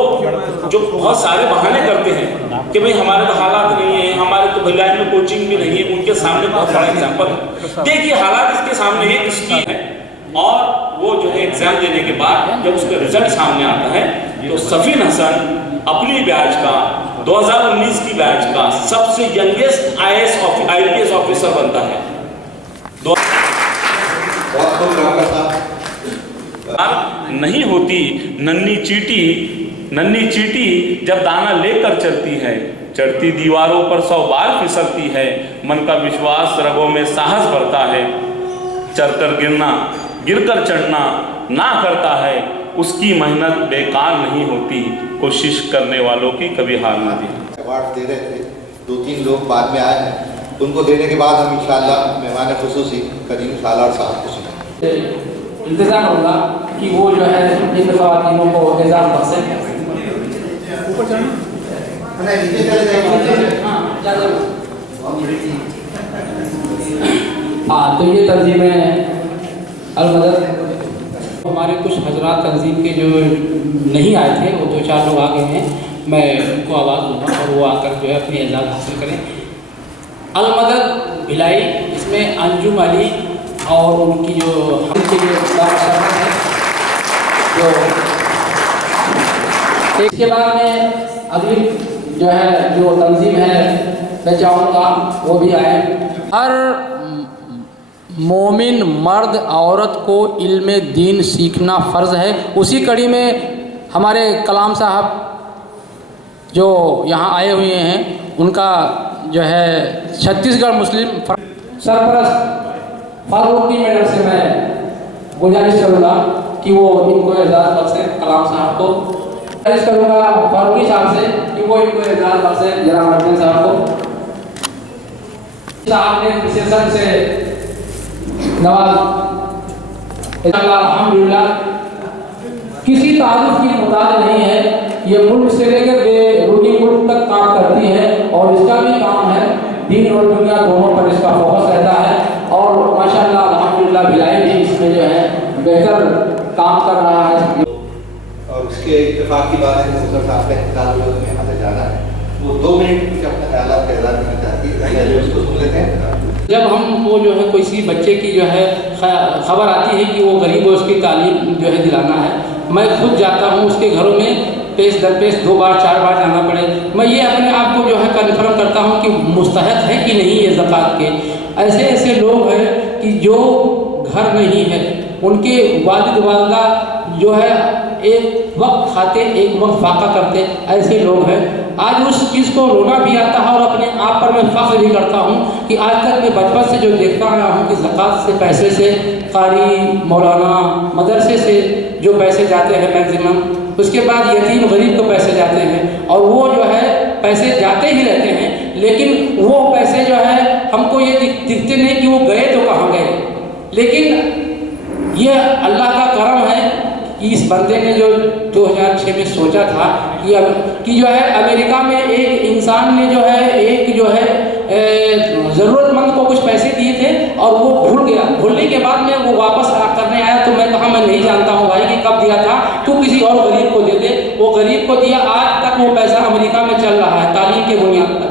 जो बहुत सारे बहाने करते हैं कि भाई हमारे तो हालात नहीं है, हमारे तो भिलाई में कोचिंग भी नहीं है, उनके सामने बहुत बड़ा एग्जाम्पल है। देखिए हालात इसके सामने एक इसकी है, और वो जो है एग्जाम देने के बाद जब उसका रिजल्ट सामने आता है तो सफीन हसन अपनी बैच का 2019 की बैच का सबसे यंगेस्ट IPS ऑफिसर बनता है। नहीं होती नन्ही चीटी जब दाना लेकर चलती है, चढ़ती दीवारों पर 100 बार फिसलती है, मन का विश्वास रगों में साहस बढ़ता है, चढ़कर गिरकर चढ़ना ना करता है, उसकी मेहनत बेकार नहीं होती, कोशिश करने वालों की कभी हार ना दी। अवार्ड दे रहे थे, 2-3 लोग बाद में आए हैं, उनको देने के बाद हम इंशाअल्लाह मेहमान खुसूसी करीम सालार साहब को सुनेंगे। इंतज़ार होगा कि वो जो है इन ख़वातीनों को एजाज़ बख्शे। हाँ, तो ये तंजीमें अल-मदद, हमारे कुछ हजरात तंजीम के जो नहीं आए थे, वो 2-4 लोग आ गए हैं, मैं उनको आवाज़ दूँगा और वो आकर जो है अपनी एजाज़ हासिल करें। अल-मदद भिलाई, इसमें अंजुम अली और उनकी जो हमके लिए है, जो इसके बाद में अगली जो है जो तंजीम है मैं चाहूँगा वो भी आए। हर मोमिन मर्द औरत को इल्म दीन सीखना फ़र्ज़ है। उसी कड़ी में हमारे कलाम साहब जो यहाँ आए हुए हैं, उनका जो है छत्तीसगढ़ मुस्लिम सरपरस्त फारूकी मैडम से मैं गुजारिश करूँगा कि वो इनको एजाज़ बख्शें, कलाम साहब को गुजारिश करूँगा फारूकी साहब से कि वो इनको एजाज़ बख्शें, जनाब मर्दन साहब को। साहब ने विशेषण से नवाज, अल्हम्दुलिल्लाह किसी तारुफ की मुताद नहीं है, ये मुल्क से लेकर बेरूनी मुल्क तक काम करती है और इसका भी काम है दीन और दुनिया दोनों पर इसका फोकस रहता है। और माशाअल्लाह अल्हम्दुलिल्लाह भिलाई भी इसमें जो है बेहतर काम कर रहा है। और उसके इत्तेफाक की बात है कि सर साहब का इंतजार हुआ तो यहाँ से जाना है, वो 2 मिनट कुछ अपने ख्यालात का ऐलान करना चाहती है, उसको सुन लेते हैं। जब हमको जो है किसी बच्चे की जो है खबर आती है कि वो गरीब है, उसकी तालीम जो है दिलाना है, मैं खुद जाता हूँ उसके घरों में, पेश दर पेश 2 बार 4 बार जाना पड़े, मैं ये अपने आप को जो है कन्फर्म करता हूँ कि मुस्तहक है कि नहीं ये ज़कात के। ऐसे ऐसे लोग हैं कि जो घर नहीं है, उनके वालिद वालिदा जो है एक वक्त खाते एक वक्त फाका करते, ऐसे लोग हैं। आज उस चीज़ को रोना भी आता है और अपने आप पर मैं फ़ख्र भी करता हूँ कि आज तक मैं बचपन से जो देखता आया हूँ कि ज़कात से पैसे से कारी मौलाना मदरसे से जो पैसे जाते हैं मैक्सिमम, उसके बाद यतीम गरीब को पैसे जाते हैं और वो जो है पैसे जाते ही रहते हैं, लेकिन वो पैसे जो है हमको ये दिखते नहीं कि वो गए तो कहाँ गए। लेकिन ये अल्लाह का करम है कि इस बंदे ने जो 2006 में सोचा था कि जो है अमेरिका में एक इंसान ने जो है एक जो है ज़रूरतमंद को कुछ पैसे दिए थे और वो भूल गया। भूलने के बाद में वो वापस करने आया तो मैं कहा मैं नहीं जानता हूँ भाई कि कब दिया था, तू किसी और गरीब को दे दे। वो गरीब को दिया, आज तक वो पैसा अमेरिका में चल रहा है तालीम के बुनियाद पर।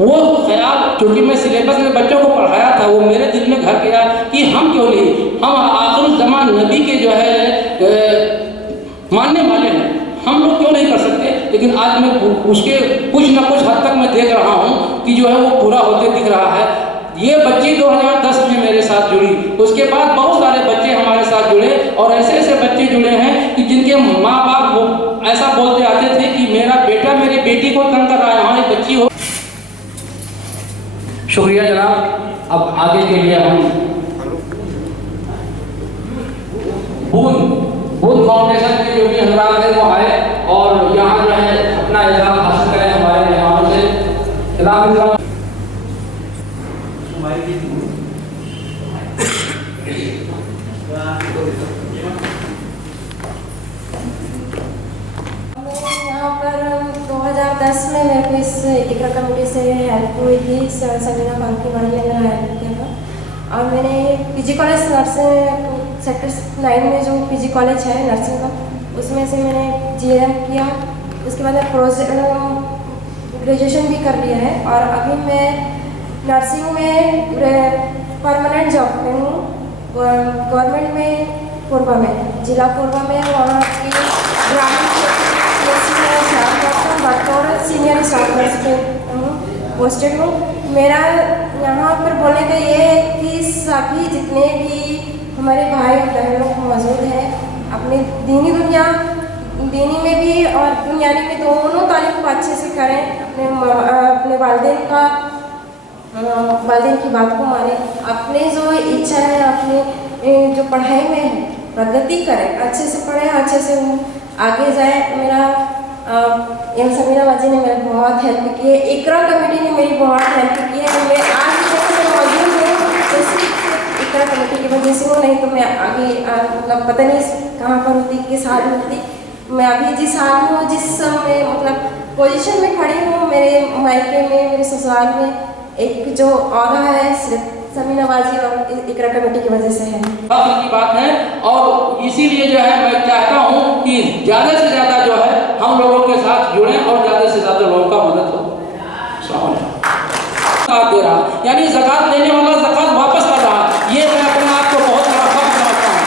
वो ख्याल क्योंकि मैं सिलेबस में बच्चों को पढ़ाया था, वो मेरे दिल में घर गया कि हम क्यों नहीं, हम आखिर ज़मान नबी के जो है मानने वाले हैं, हम लोग क्यों नहीं कर सकते। लेकिन आज मैं उसके कुछ ना कुछ हद तक मैं देख रहा हूँ कि जो है वो पूरा होते दिख रहा है। ये बच्ची 2010 में मेरे साथ जुड़ी, उसके बाद बहुत सारे बच्चे हमारे साथ जुड़े और ऐसे ऐसे बच्चे जुड़े हैं कि जिनके माँ बाप वो ऐसा बोलते आते थे कि मेरा बेटा मेरी बेटी को तंग कर रहा है, हमारी बच्ची हो। शुक्रिया जनाब। अब आगे के लिए हम बूंद फाउंडेशन के जो भी हजरात हैं वो आए और यहाँ जो है अपना इज़ाम हासिल करें हमारे मेहमानों से। यहाँ पर 2010 में मेरे को इस इकरा कमेटी से हेल्प हुई थी, सबीना खान की बड़ी ने मेरा हेल्प किया था। और मैंने पीजी कॉलेज नर्सिंग सेक्टर 9 में जो पीजी कॉलेज है नर्सिंग का, उसमें से मैंने GRM किया, उसके बाद ग्रेजुएशन भी कर लिया है और अभी मैं नर्सिंग में परमानेंट जॉब में हूँ, गवर्नमेंट में कोरबा में, जिला कोरबा में, वहाँ की ग्रामीण डॉक्टर सीनियर स्टाफ नर्स पे पोस्टेड हूँ। मेरा यहाँ पर बोलने का ये है कि सभी जितने भी हमारे भाई और बहन लोग मौजूद हैं, अपने दीनी में भी और दुनियावी में दोनों तालीम को अच्छे से करें, अपने वालिदैन की बात को माने, अपने जो इच्छा है, अपने जो पढ़ाई में प्रगति करें, अच्छे से पढ़ें, अच्छे से आगे जाए। मेरा समीना बाजी ने मेरी बहुत हेल्प की है, इकरा कमेटी ने मेरी बहुत हेल्प की है। मैं आज मौजूद हूँ तो इकरा कमेटी की वजह से हूँ, नहीं तो मैं आगे मतलब पता नहीं कहाँ पर होती, किस हाल में होती। मैं अभी जिस हाल में हूँ, जिस समय मतलब पोजीशन में खड़ी हूँ, मेरे मायके में, मेरे ससुराल में एक जो औहदा है सिर्फ समीना बाजी और इकरा कमेटी की वजह से है। की बात है और इसीलिए जो है मैं चाहता हूँ कि ज़्यादा से ज़्यादा जो है हम लोगों के साथ जुड़ें और ज़्यादा से ज़्यादा लोगों का मदद हो। दे रहा यानी ज़कात लेने वाला ज़कात वापस कर रहा, ये मैं अपने आप को बहुत बड़ा फर्क समझता हूँ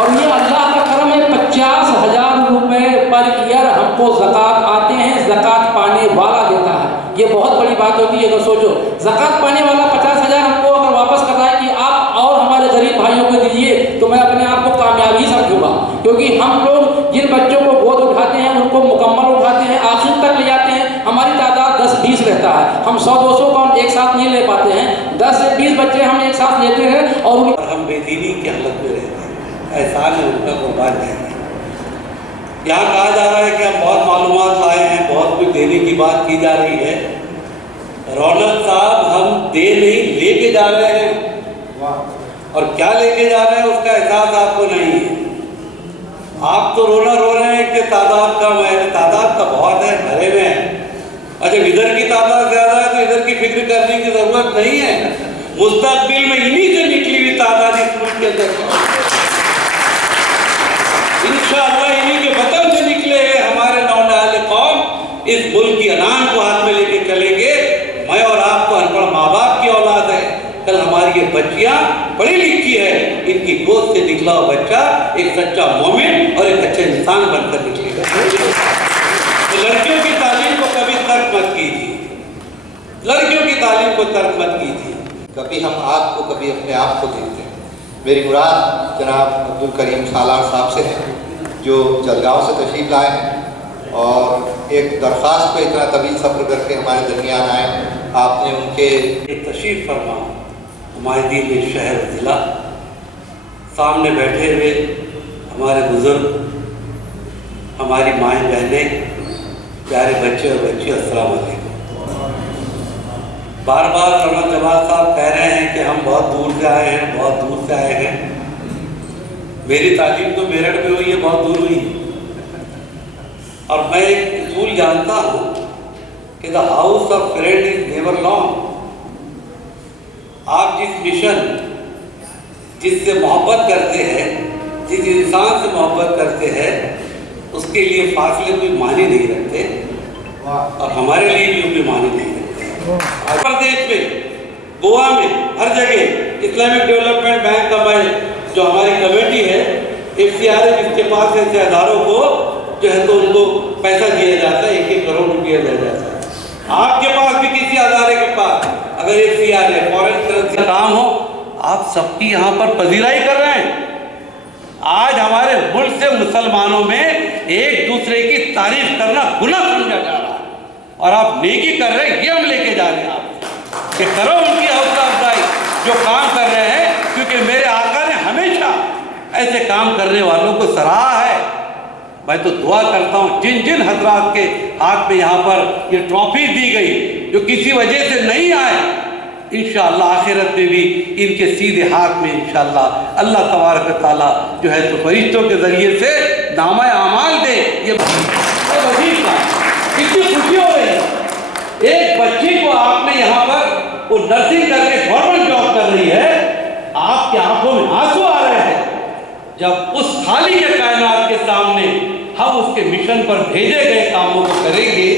और ये अल्लाह का करम है। 50,000 रुपये पर ईयर हमको ज़कात आते हैं, ज़कात पाने वाला देता है, ये बहुत बड़ी बात होती है। अगर सोचो ज़कात पाने वाला 50,000 हमको अगर वापस कर रहा है कि आप और हमारे गरीब भाइयों को दीजिए, तो मैं अपने आप को कामयाबी समझूंगा। क्योंकि हम लोग जिन बच्चों को गोद उठाते हैं, उनको मुकम्मल उठाते हैं, आखिर तक ले जाते हैं, हमारी तादाद 10-20 रहता है, हम 100-200 को एक साथ नहीं ले पाते हैं, 10 से 20 बच्चे हम एक साथ लेते हैं और हम बेदीनी की हालत में रहते हैं, एहसान है उनका कुर्बान है। यहाँ कहा जा रहा है कि हम बहुत मालूमात लाए हैं, बहुत कुछ देने की बात की जा रही है। रौनक साहब, हम दे नहीं लेके जा रहे हैं, और क्या लेके जा रहे हैं उसका एहसास आपको नहीं है। आप तो रो रहे हैं कि तादाद कम है, तादाद तो बहुत है, भरे में है। अच्छा, इधर की तादाद ज्यादा है तो इधर की फिक्र करने की जरूरत नहीं है। मुस्तकबिल में इन्हीं से निकली हुई तादाद इस मुल्क के अंदर इंशाअल्लाह इन्हीं के वतन से निकले हैं हमारे नौनिहाल कौम इस मुल्क की अनान को हाथ में लेके चलेंगे। मैं और आपको अनपढ़ माँ बाप की औलाद है, कल हमारी ये बच्चियाँ पढ़ी लिखी है, इनकी गोद से निकला हुआ बच्चा एक सच्चा मोमिन और एक अच्छे इंसान बनकर निकलेगा। तो लड़कियों की तालीम को कभी तर्क मत कीजिए, लड़कियों की तालीम को तर्क मत कीजिए। कभी हम आपको, कभी अपने आप को देखते हैं। मेरी मुराद जनाब अब्दुल करीम सालार साहब से है, जो जलगांव से तशरीफ लाए हैं और एक दरख्वास्त पे इतना तवील सफ़र करके हमारे दरमियान आए। आपने उनके तशरीफ फरमा हमारे दिल में शहर ज़िला, सामने बैठे हुए हमारे बुज़ुर्ग, हमारी माएँ बहनें, प्यारे बच्चे और बच्ची, अस्सलाम वालेकुम। बार बार रमन जवाब साहब कह रहे हैं कि हम बहुत दूर से आए हैं, बहुत दूर से आए हैं। मेरी तालीम तो मेरठ में हुई है, बहुत दूर हुई है। और मैं एक उसूल जानता हूँ कि the house of friend is never long. आप जिस मिशन, जिससे मोहब्बत करते हैं, जिस इंसान से मोहब्बत करते हैं, उसके लिए फासले कोई माने नहीं रखते और हमारे लिए भी कोई माने नहीं रखते। प्रदेश में, गोवा में, हर जगह इस्लामिक डेवलपमेंट बैंक का जो हमारी कमेटी है, FCRA, जिसके पास ऐसे अदारों को जो है तो उनको पैसा दिया जाता है, 1-1 करोड़ रुपया दिया जाता है। आपके पास भी किसी अदारे के पास अगर FCRA फॉरेन करेंसी का काम हो, आप सबकी यहाँ पर पजीराई कर रहे हैं। आज हमारे मुल्क से मुसलमानों में एक दूसरे की तारीफ करना गुनाह समझा जा रहा है और आप नेकी कर रहे हैं, ये हम लेके जा रहे हैं आप कि करो उनकी हौसला अफजाई जो काम कर रहे हैं, क्योंकि मेरे आका ने हमेशा ऐसे काम करने वालों को सराहा है। मैं तो दुआ करता हूँ जिन जिन हजरात के हाथ में यहाँ पर ये ट्रॉफी दी गई, जो किसी वजह से नहीं आए, इंशाअल्लाह आखिरत में भी इनके सीधे हाथ में इंशाअल्लाह अल्लाह तबारक व तआला जो है तो फरिश्तों के जरिए से नामा आमाल दे। ये कितनी खुशी हो रही है। एक बच्ची को आपने यहाँ पर वो नर्सिंग करके गवर्नमेंट जॉब कर रही है, आपकी आंखों में आंसू आ रहे हैं जब उस खाली के कायनात के सामने उसके मिशन पर भेजे गए कामों को करेंगे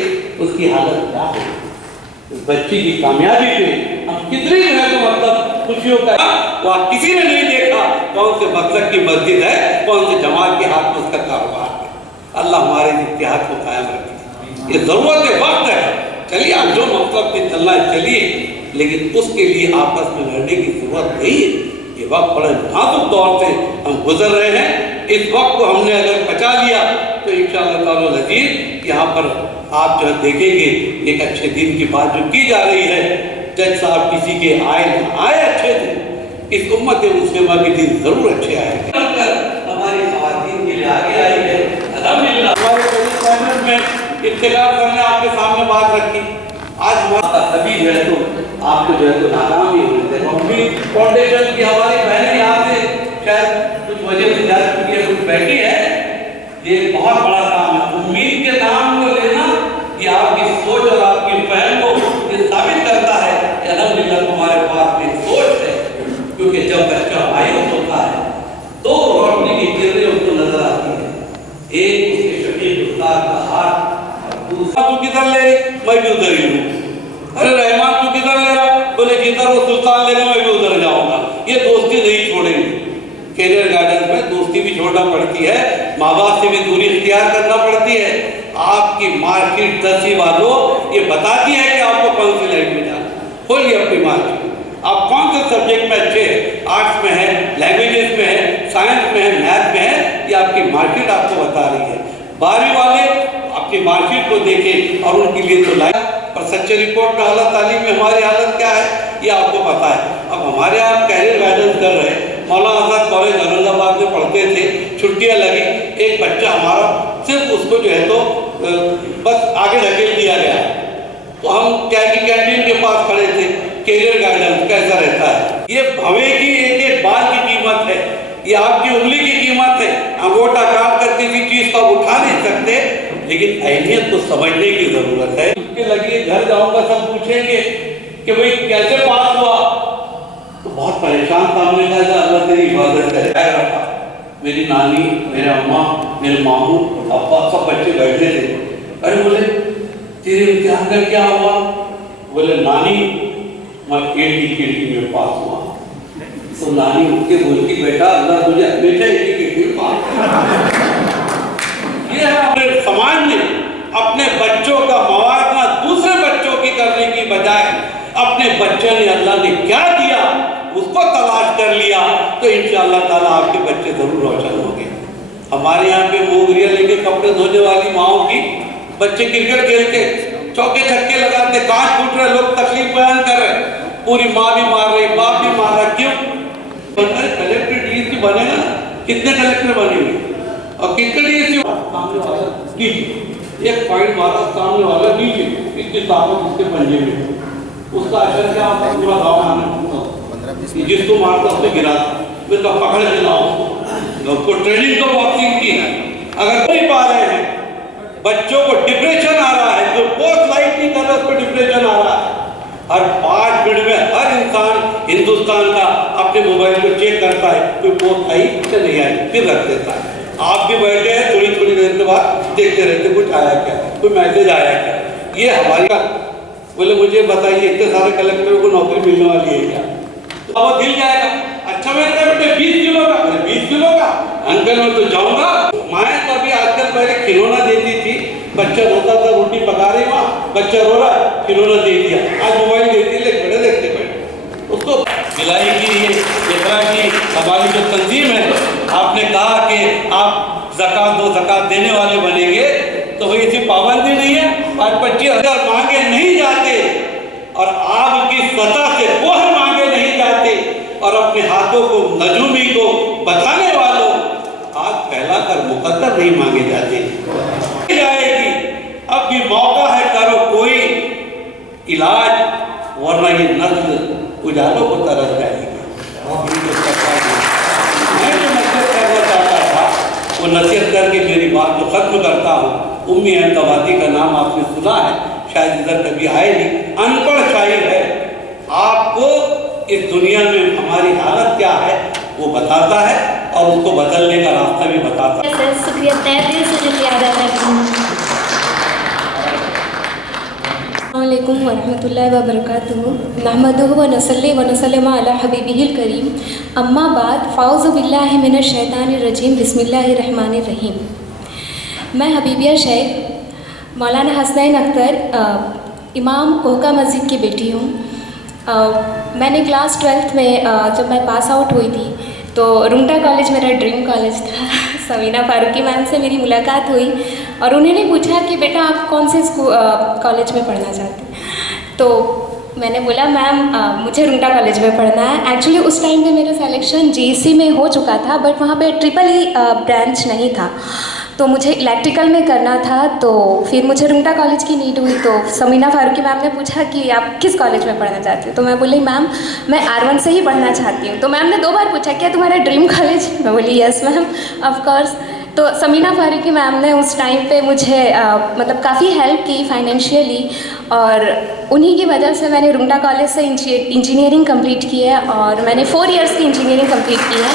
उसकी हालत क्या होगी। उस बच्ची की कामयाबी पे हम कितनी जो है तो मतलब खुशियों का वहाँ किसी ने नहीं देखा कौन से मकसद की मस्जिद है, कौन से जमात के हाथ में उसका कारोबार है। अल्लाह हमारे इत्तेहाद को कायम रखे। ये जरूरत वक्त है, चलिए आप जो मतलब से चलना है चलिए, लेकिन उसके लिए आपस में लड़ने की जरूरत नहीं है। ये वक्त बड़े नाजुक दौर से हम गुजर रहे हैं। इस वक्त को हमने अगर बचा लिया तो इंशाअल्लाह ताला अज़ीज़ यहाँ पर आप जो देखेंगे एक अच्छे दिन की बात जो की जा रही है। जज साहब किसी के आए अच्छे दिन, इस उम्मत मुस्लिमा के दिन जरूर अच्छे आएंगे। हमारी ख़वातीन के लिए आगे आई है अल्हम्दुलिल्लाह। हमारे में इत्तेफाक करने आपके सामने बात रखी। आज हमारा सभी जो है तो आपको जो है तो नाकाम ही होते हैं। मम्मी फाउंडेशन की हमारी बहन यहाँ से शायद कुछ वजह से जा चुकी है, कुछ बैठी है। ये बहुत बड़ा काम है। उम्मीद के नाम को लेना ये आपकी सोच और आपकी पहल को ये साबित करता है कि अल्हम्दुलिल्लाह तुम्हारे पास में सोच है। क्योंकि जब बच्चा मायूस होता है तो रोशनी की किरणें उसको नजर आती है। एक उसके शकील उस्ताद का हाथ, दूसरा तू किधर ले रही, मैं भी उधर ही हूँ। अरे रहमान तू किधर ले रहा, बोले किधर वो सुल्तान लेगा मैं भी उधर जाऊंगा। ये दोस्ती नहीं छोड़ेंगे। कैरियर गाइडेंस में दोस्ती भी छोड़ना पड़ती है, माँ बाप से भी दूरी इख्तियार करना पड़ती है। आपकी मार्कशीट 10वीं वालों ये बताती है कि आपको कौन सी लाइन में जाना। खोलिए अपनी मार्कशीट, आप कौन से सब्जेक्ट में अच्छे हैं, आर्ट्स में है, लैंग्वेजेस में है, साइंस में है, मैथ में है, ये आपकी मार्कशीट आपको बता रही है। 12वीं वाले अपनी मार्कशीट को देखें और उनके लिए तो लाए, पर सच्चे रिपोर्ट में हालत तालीम में हमारी हालत क्या है ये आपको पता है। अब हमारे यहाँ कैरियर गाइडेंस कर रहे हैं, मौलाना आज़ाद कॉलेज औरंगाबाद में पढ़ते थे, छुट्टियाँ लगी, एक बच्चा हमारा सिर्फ उसको जो है तो बस आगे धकेल दिया गया। तो हम कैंटीन के पास खड़े थे, कैरियर गाइडेंस कैसा रहता है। ये भवे की एक एक बाल की कीमत है, ये आपकी उंगली की कीमत है। अंगूठा काट कर किसी चीज को उठा नहीं सकते, लेकिन अहमियत को समझने की जरूरत है। उसके लगे घर जाऊंगा सब पूछेंगे कि भाई कैसे पास हुआ, तो बहुत परेशान था। हमने कहा अल्लाह तेरी इबादत करे। मेरी नानी, मेरे अम्मा, मेरे मामू, पापा सब बच्चे बैठे थे। अरे बोले तेरे इम्तिहान का क्या हुआ, बोले नानी मैं 80 में पास हुआ। तो नानी उनके बोलती बेटा अल्लाह तुझे हमेशा 80 में पास। ये है हमारे समाज ने अपने बच्चों का मवाजना दूसरे बच्चों की करने की बजाय अपने बच्चे ने अल्लाह ने क्या दिया उसको तलाश कर लिया, तो इंशाअल्लाह ताला आपके बच्चे जरूर रोशन होंगे। हमारे यहाँ पे मोगरिया लेके कपड़े धोने वाली माओ की बच्चे क्रिकेट खेलते चौके छक्के लगाते, कांच फूट रहे, लोग तकलीफ बयान कर रहे, पूरी माँ भी मार रही, बाप भी मार रहा। क्यों? कलेक्टर डीसी बनेगा ना, कितने कलेक्टर बनेंगे और कितने डीसी एक पॉइंट मारा सामने वाला नीचे, इतनी ताकत उसके पंजे में, उसका असर क्या होता है पूरा गाँव आने, जिसको मारता उसको गिरा, फिर तो पकड़ के लाओ उसको। ट्रेनिंग तो बॉक्सिंग की है, अगर नहीं पा रहे हैं, बच्चों को डिप्रेशन आ रहा है, जो पोस्ट लाइट नहीं कर रहा उसको डिप्रेशन आ रहा है। हर 5 मिनट में हर इंसान हिंदुस्तान का अपने मोबाइल को चेक करता है, कोई पोस्ट आई या नहीं आई, फिर रख देता है। आप भी बैठे हैं, थोड़ी थोड़ी देर के बाद देखते रहते कुछ आया क्या, कोई मैसेज आया क्या। ये हमारी बोले मुझे बताइए इतने सारे कलेक्टरों को नौकरी मिलने वाली है क्या, तो अब दिल जाएगा। अच्छा मैं बेटे 20 किलो का, 20 किलो का अंकल मैं तो जाऊंगा। माए तो अभी आजकल पहले खिलौना देती थी, बच्चा रोता था, रोटी पका रही माँ, बच्चा रो रहा, खिलौना दे दिया। आज मोबाइल देती है, बड़े देखते बैठे उसको मिलाई की। ये की हमारी जो तंजीम है, आपने कहा कि आप ज़कात दो, ज़कात देने वाले बनेंगे, तो भाई ऐसी पाबंदी नहीं है। 25,000 मांगे नहीं जाते और आपकी सतह से कोहर मांगे नहीं जाते, और अपने हाथों को नजूमी को बताने वालों हाथ फैलाकर मुकद्दर नहीं मांगे जाते। जाएगी अब भी मौका है, करो कोई इलाज, वरना ये नस्ल उजालों को तरस जाएगी। मैं जो नसीहत करना चाहता था वो नसीहत करके मेरी बात को खत्म करता हूँ। उम्मी अंतवादी का नाम आपने सुना है, शायद इधर कभी आए नहीं, अनपढ़ शायर है। आपको इस दुनिया में हमारी हालत क्या है वो बताता है और उसको बदलने का रास्ता भी बताता है। सर शुक्रिया, तहे दिल से शुक्रिया अदा करती हूँ। अस्सलामुअलैकुम वरहमतुल्लाहि वबरकातुहू। नहमदुहु व नसल्ली व नसल्लिमु अला हबीबिहिल करीम। अम्मा बाद फ़ाउज़ु बिल्लाहि मिनश शैतानिर रजीम। बिस्मिल्लाहिर रहमानिर रहीम। मैं हबीबिया शेख मौलाना हसनैन अख्तर इमाम कोहका मस्जिद की बेटी हूँ। मैंने क्लास 12th में जब मैं पास आउट हुई थी तो रुंगटा कॉलेज मेरा ड्रीम कॉलेज था। समीना फारूकी मैम से मेरी मुलाकात हुई और उन्होंने पूछा कि बेटा आप कौन से कॉलेज में पढ़ना चाहते हैं। तो मैंने बोला मैम मुझे रुंगटा कॉलेज में पढ़ना है। एक्चुअली उस टाइम पे मेरा सिलेक्शन जीएससी में हो चुका था, बट वहाँ पे ट्रिपल ब्रांच नहीं था, तो मुझे इलेक्ट्रिकल में करना था। तो फिर मुझे रुंगटा कॉलेज की नीड हुई, तो समीना फारूकी मैम ने पूछा कि आप किस कॉलेज में पढ़ना चाहती हो। तो मैं बोली मैम मैं R1 से ही पढ़ना चाहती हूँ। तो मैम ने 2 बार पूछा क्या तुम्हारा ड्रीम कॉलेज। मैं बोली यस मैम ऑफ कोर्स। तो समीना फारूकी मैम ने उस टाइम पे मुझे मतलब काफ़ी हेल्प की फाइनेंशियली, और उन्हीं की वजह से मैंने रुंगटा कॉलेज से इंजीनियरिंग कंप्लीट की है और मैंने 4 इयर्स की इंजीनियरिंग कंप्लीट की है।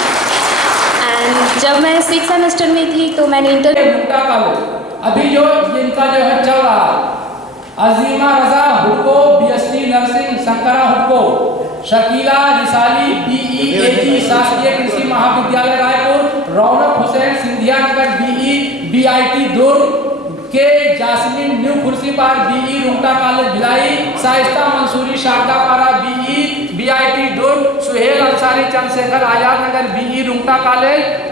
एंड जब मैं 6th सेमेस्टर में थी तो मैंने रुंगटा कॉलेज अभी जो जिनका जो है चल रहा है, Azima Raza Hudco BSc nursing, Shankara Hudco, Shakila Risali BE AG शासकीय कृषि महाविद्यालय रायपुर, रौनक हुसैन सिंधिया नगर BE BIT दुर्ग के Jasmine new Khursipar BE Rungta college Bhilai, Shaista Mansuri Shardapara BE BIT Durg, Suhel Ansari Chandrashekhar Azad Nagar BE Rungta college,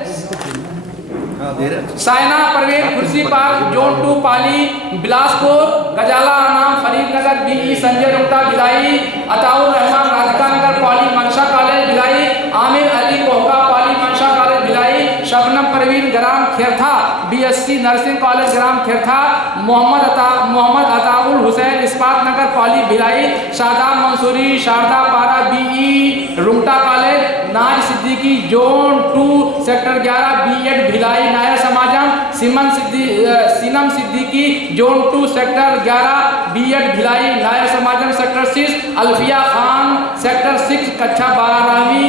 Saina Parvez Khursipar zone 2 Pali Bilaspur, Gazala Anam Faridnagar BE Sanjay Rungta Bhilai, Ataur Rahman Radhika Nagar poly Mansha college Bhilai, Aamir Ali Kohka poly Mansha college Bhilai, Shabnam Parveen ग्राम खेरथा BSc नर्सिंग कॉलेज ग्राम Khertha, Mohammad Ataul Hussain Ispat Nagar poly Bhilai, Shadab Mansuri Shardapara BE Rungta college, Naaz Siddiqui zone 2 sector 11 B.Ed Bhilai Nair Samajam, Seenam Siddiqui zone 2 sector 11 B.Ed Bhilai Nair Samajam sector 6, Alfiya Khan sector 6 कक्षा 12वीं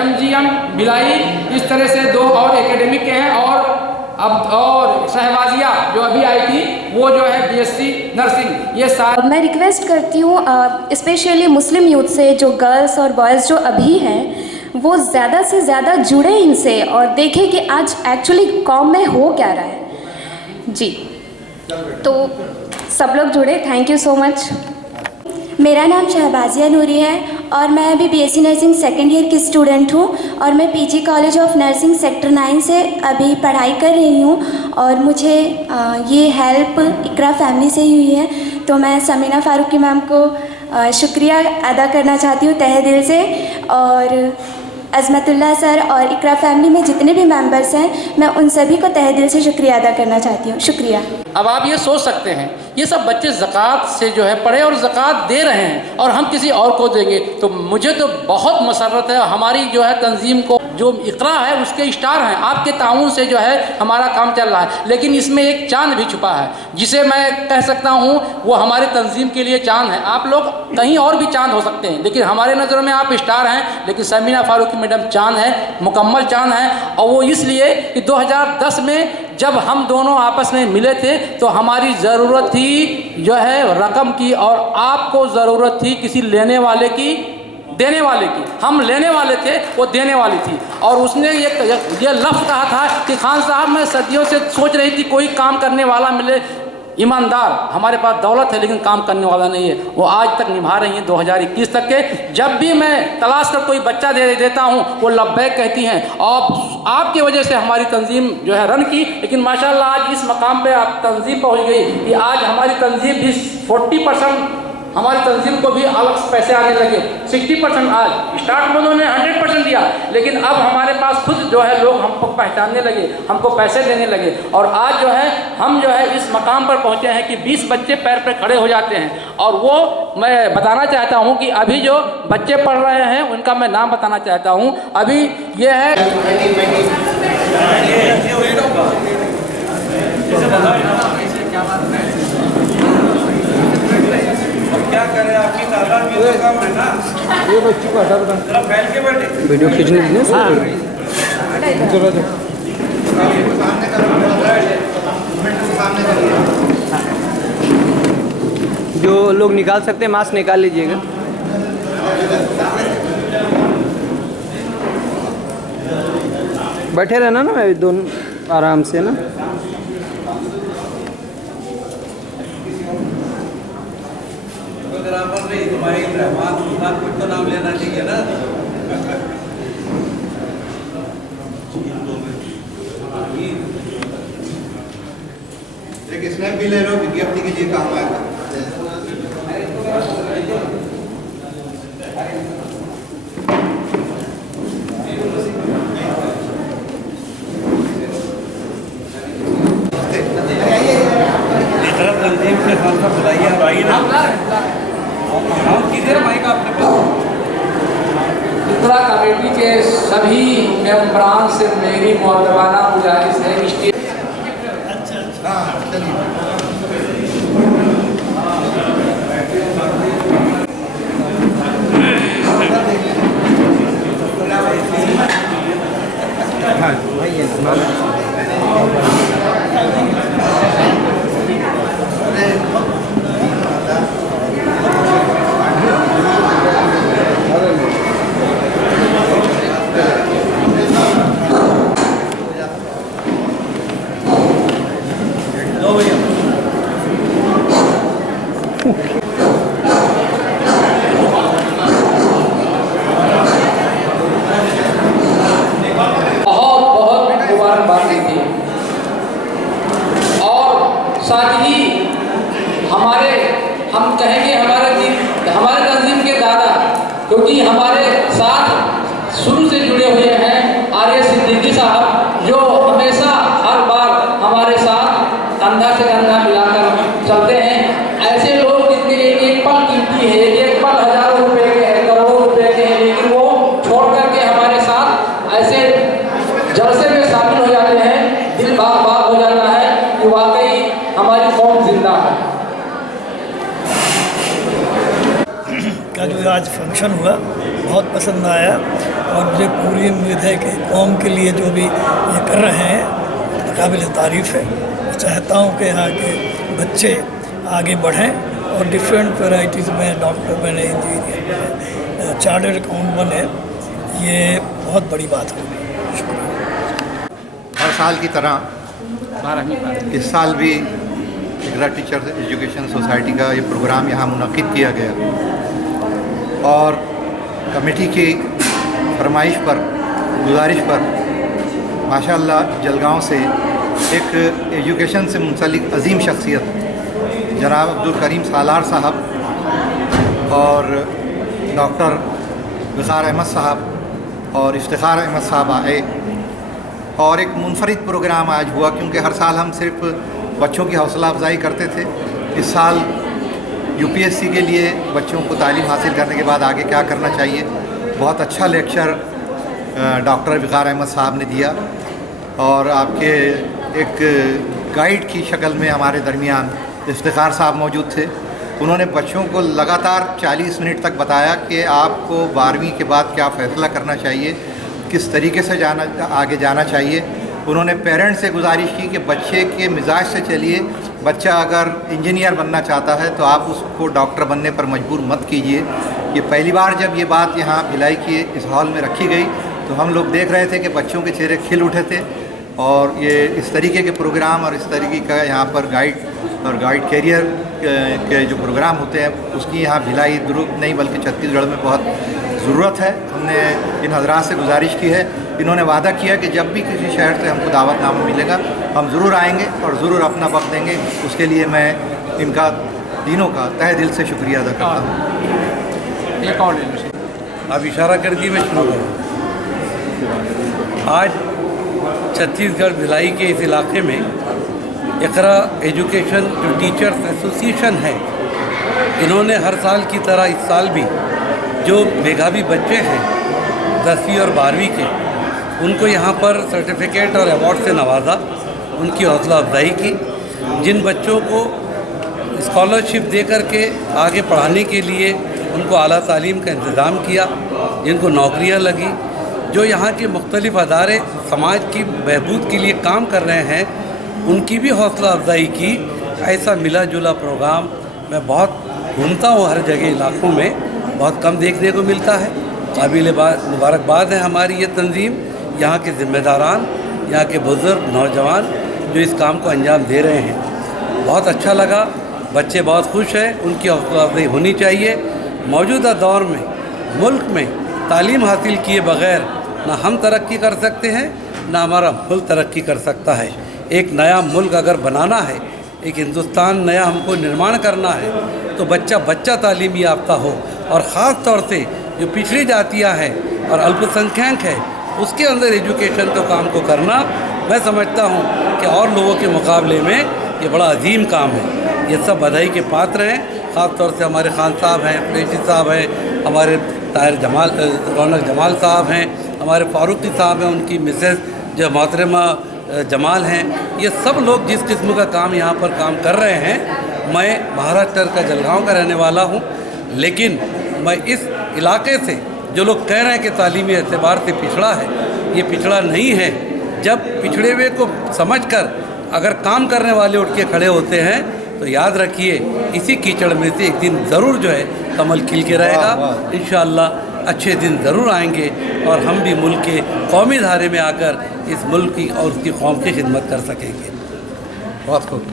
MGM Bhilai. इस तरह से 2 और एकेडमिक के हैं, और शहबाजिया जो अभी आई थी वो जो है BSc नर्सिंग। ये सारे मैं रिक्वेस्ट करती हूँ स्पेशली मुस्लिम यूथ से, जो गर्ल्स और बॉयज़ जो अभी हैं वो ज़्यादा से ज़्यादा जुड़े इनसे और देखें कि आज एक्चुअली कौम में हो क्या रहा है। जी तो सब लोग जुड़े। Thank you so much. मेरा नाम शहबाजिया नूरी है और मैं अभी BSc नर्सिंग 2nd ईयर की स्टूडेंट हूँ और मैं PG college of nursing sector 9 से अभी पढ़ाई कर रही हूँ और मुझे ये हेल्प इकरा फैमिली से ही हुई है। तो मैं समीना फारूकी मैम को शुक्रिया अदा करना चाहती हूँ तहे दिल से, और अज़मतुल्लाह सर और इकरा फैमिली में जितने भी मेंबर्स हैं मैं उन सभी को तहे दिल से शुक्रिया अदा करना चाहती हूँ। शुक्रिया। अब आप ये सोच सकते हैं ये सब बच्चे ज़कात से जो है पढ़े और ज़कात दे रहे हैं और हम किसी और को देंगे, तो मुझे तो बहुत मसरत है। हमारी जो है तंजीम को जो इकरा है उसके स्टार हैं, आपके ताउन से जो है हमारा काम चल रहा है, लेकिन इसमें एक चांद भी छुपा है जिसे मैं कह सकता हूँ वो हमारे तंजीम के लिए चांद है। आप लोग कहीं और भी चांद हो सकते हैं, लेकिन हमारे नज़रों में आप स्टार हैं, लेकिन समीना फारूकी मैडम चांद है, मुकम्मल चांद है। और वो इसलिए कि 2010 में जब हम दोनों आपस में मिले थे तो हमारी ज़रूरत थी जो है रकम की और आपको ज़रूरत थी किसी लेने वाले की, देने वाले की। हम लेने वाले थे, वो देने वाली थी। और उसने ये लफ्ज़ कहा था कि खान साहब मैं सदियों से सोच रही थी कोई काम करने वाला मिले, ईमानदार। हमारे पास दौलत है लेकिन काम करने वाला नहीं है। वो आज तक निभा रही हैं 2021 तक के। जब भी मैं तलाश कर कोई बच्चा दे देता हूँ वो लब्बैक कहती हैं। और आपकी वजह से हमारी तंजीम जो है रन की, लेकिन माशाल्लाह आज इस मकाम पे आप तंजीम पहुँच गई कि आज हमारी तंजीम भी 40% हमारी तंजीम को भी अलग पैसे आने लगे। 60% आज स्टार्ट में उन्होंने 100% दिया, लेकिन अब हमारे पास खुद जो है लोग हमको पहचानने लगे, हमको पैसे देने लगे। और आज जो है हम जो है इस मकाम पर पहुँचे हैं कि 20 बच्चे पैर पे खड़े हो जाते हैं। और वो मैं बताना चाहता हूँ कि अभी जो बच्चे पढ़ रहे हैं उनका मैं नाम बताना चाहता हूँ। अभी ये है क्या क्या करें, आपकी तादाद भी तो कम है ना। ये बच्ची को हटा बता, जरा फैल के बैठे। वीडियो खींचने दीजिए। जो लोग निकाल सकते हैं मास्क निकाल लीजिएगा। बैठे रहना ना, मैं दोनों आराम से ना। कुछ तो नाम लेना चाहिए ना। एक स्नैप भी ले लो, विज्ञप्ति के लिए काम आएगा। उत्तरा कमेटी के सभी मेंबरान से मेरी मुअद्दबाना गुजारिश है स्टेज साथ ही हम कहेंगे हमारे तंजीम के दादा, क्योंकि हमारे साथ शुरू से जुड़े हुए हैं आर्य सिद्दीकी साहब, जो हमेशा हर बार हमारे साथ कंधा से कंधा मिलाकर चलते हैं। ऐसे लोग जिनके लिए एक पल कीमती है, एक पल हजारों रुपए के है, करोड़ों रुपए के हैं, लेकिन वो छोड़ करके हमारे साथ ऐसे जलसे में शामिल हो जाते हैं, दिल बाग बाग हो जाता है कि वाकई हमारी कौम जिंदा है। का जो आज फंक्शन हुआ बहुत पसंद आया और मुझे पूरी उम्मीद है कि कौम के लिए जो भी ये कर रहे हैं काबिल तारीफ़ है। मैं चाहता हूँ कि यहाँ के बच्चे आगे बढ़ें और डिफरेंट वैराइटीज़ में डॉक्टर बने, इंजीनियर बने, चार्टर्ड अकाउंट बने। ये बहुत बड़ी बात होगी। शुक्रिया। हर साल की तरह इस साल भी इकरा टीचर्स एजुकेशन सोसाइटी का ये प्रोग्राम यहाँ मुनक्किद किया गया और कमेटी की फरमाइश पर, गुजारिश पर माशाअल्लाह जलगांव से एक एजुकेशन से मुंसलिक अजीम शख्सियत जनाब अब्दुल करीम सालार साहब और डॉक्टर वक़ार अहमद साहब और इफ्तिखार अहमद साहब आए और एक मुनफरिद प्रोग्राम आज हुआ, क्योंकि हर साल हम सिर्फ बच्चों की हौसला अफजाई करते थे। इस साल यूपीएससी के लिए बच्चों को तालीम हासिल करने के बाद आगे क्या करना चाहिए, बहुत अच्छा लेक्चर डॉक्टर वक़ार अहमद साहब ने दिया और आपके एक गाइड की शक्ल में हमारे दरमियान इफ्तिखार साहब मौजूद थे। उन्होंने बच्चों को लगातार 40 मिनट तक बताया कि आपको 12वीं के बाद क्या फ़ैसला करना चाहिए, किस तरीके से आगे जाना चाहिए। उन्होंने पेरेंट्स से गुजारिश की कि बच्चे के मिजाज से चलिए, बच्चा अगर इंजीनियर बनना चाहता है तो आप उसको डॉक्टर बनने पर मजबूर मत कीजिए। ये पहली बार जब ये बात यहाँ भिलाई की इस हॉल में रखी गई तो हम लोग देख रहे थे कि बच्चों के चेहरे खिल उठे थे और ये इस तरीके के प्रोग्राम और इस तरीके का यहाँ पर गाइड और गाइड कैरियर के जो प्रोग्राम होते हैं उसकी यहाँ भिलाई दुरुस्त नहीं बल्कि छत्तीसगढ़ में बहुत ज़रूरत है। हमने इन हजरात से गुजारिश की है, इन्होंने वादा किया कि जब भी किसी शहर से हमको दावतनामा मिलेगा हम ज़रूर आएंगे और ज़रूर अपना वक्त देंगे। उसके लिए मैं इनका तीनों का तहे दिल से शुक्रिया अदा करता हूँ। एक और अब इशारा कर दिए, मैं शुरू करूँ। आज छत्तीसगढ़ भिलाई के इस इलाके में इकरा एजुकेशन जो टीचर्स एसोसिएशन है, इन्होंने हर साल की तरह इस साल भी जो मेधावी बच्चे हैं 10वीं और 12वीं के, उनको यहाँ पर सर्टिफिकेट और अवार्ड से नवाजा, उनकी हौसला अफजाई की। जिन बच्चों को स्कॉलरशिप दे करके आगे पढ़ाने के लिए उनको आला तालीम का इंतज़ाम किया, जिनको नौकरियां लगी, जो यहाँ के मुख्तलिफ़ अदारे समाज की बहबूद के लिए काम कर रहे हैं, उनकी भी हौसला अफजाई की। ऐसा मिला जुला प्रोग्राम मैं बहुत घूमता हूँ हर जगह इलाक़ों में, बहुत कम देखने को मिलता है। काबिल मुबारकबाद है हमारी ये तंजीम, यहाँ के ज़िम्मेदारान, यहाँ के बुज़ुर्ग नौजवान जो इस काम को अंजाम दे रहे हैं। बहुत अच्छा लगा, बच्चे बहुत खुश हैं, उनकी हौसला अफजाई होनी चाहिए। मौजूदा दौर में मुल्क में तालीम हासिल किए बग़ैर ना हम तरक्की कर सकते हैं, ना हमारा मुल्क तरक्की कर सकता है। एक नया मुल्क अगर बनाना है, एक हिंदुस्तान नया हमको निर्माण करना है, तो बच्चा बच्चा तालीमी याफ्ता हो, और ख़ास तौर से जो पिछड़ी जातियाँ हैं और अल्पसंख्यक है, उसके अंदर एजुकेशन के काम को करना मैं समझता हूँ कि और लोगों के मुकाबले में ये बड़ा अजीम काम है। ये सब बधाई के पात्र हैं। ख़ास तौर से हमारे खान साहब हैं, प्रेषी साहब हैं, हमारे ताहिर जमाल रौनक जमाल साहब हैं, हमारे फारूकी साहब हैं, उनकी मिसेस जो मोहतरमा जमाल हैं। ये सब लोग जिस किस्म का काम यहाँ पर काम कर रहे हैं। मैं महाराष्ट्र का जलगांव का रहने वाला हूँ, लेकिन मैं इस इलाके से जो लोग कह रहे हैं कि तालीमी एतबार से पिछड़ा है, ये पिछड़ा नहीं है। जब पिछड़े हुए को समझकर अगर काम करने वाले उठ के खड़े होते हैं, तो याद रखिए इसी कीचड़ में से एक दिन ज़रूर जो है कमल खिल के रहेगा। इंशाअल्लाह अच्छे दिन ज़रूर आएंगे और हम भी मुल्क के कौमी धारे में आकर इस मुल्क की और उसकी कौम की खिदमत कर सकेंगे। बहुत खूब।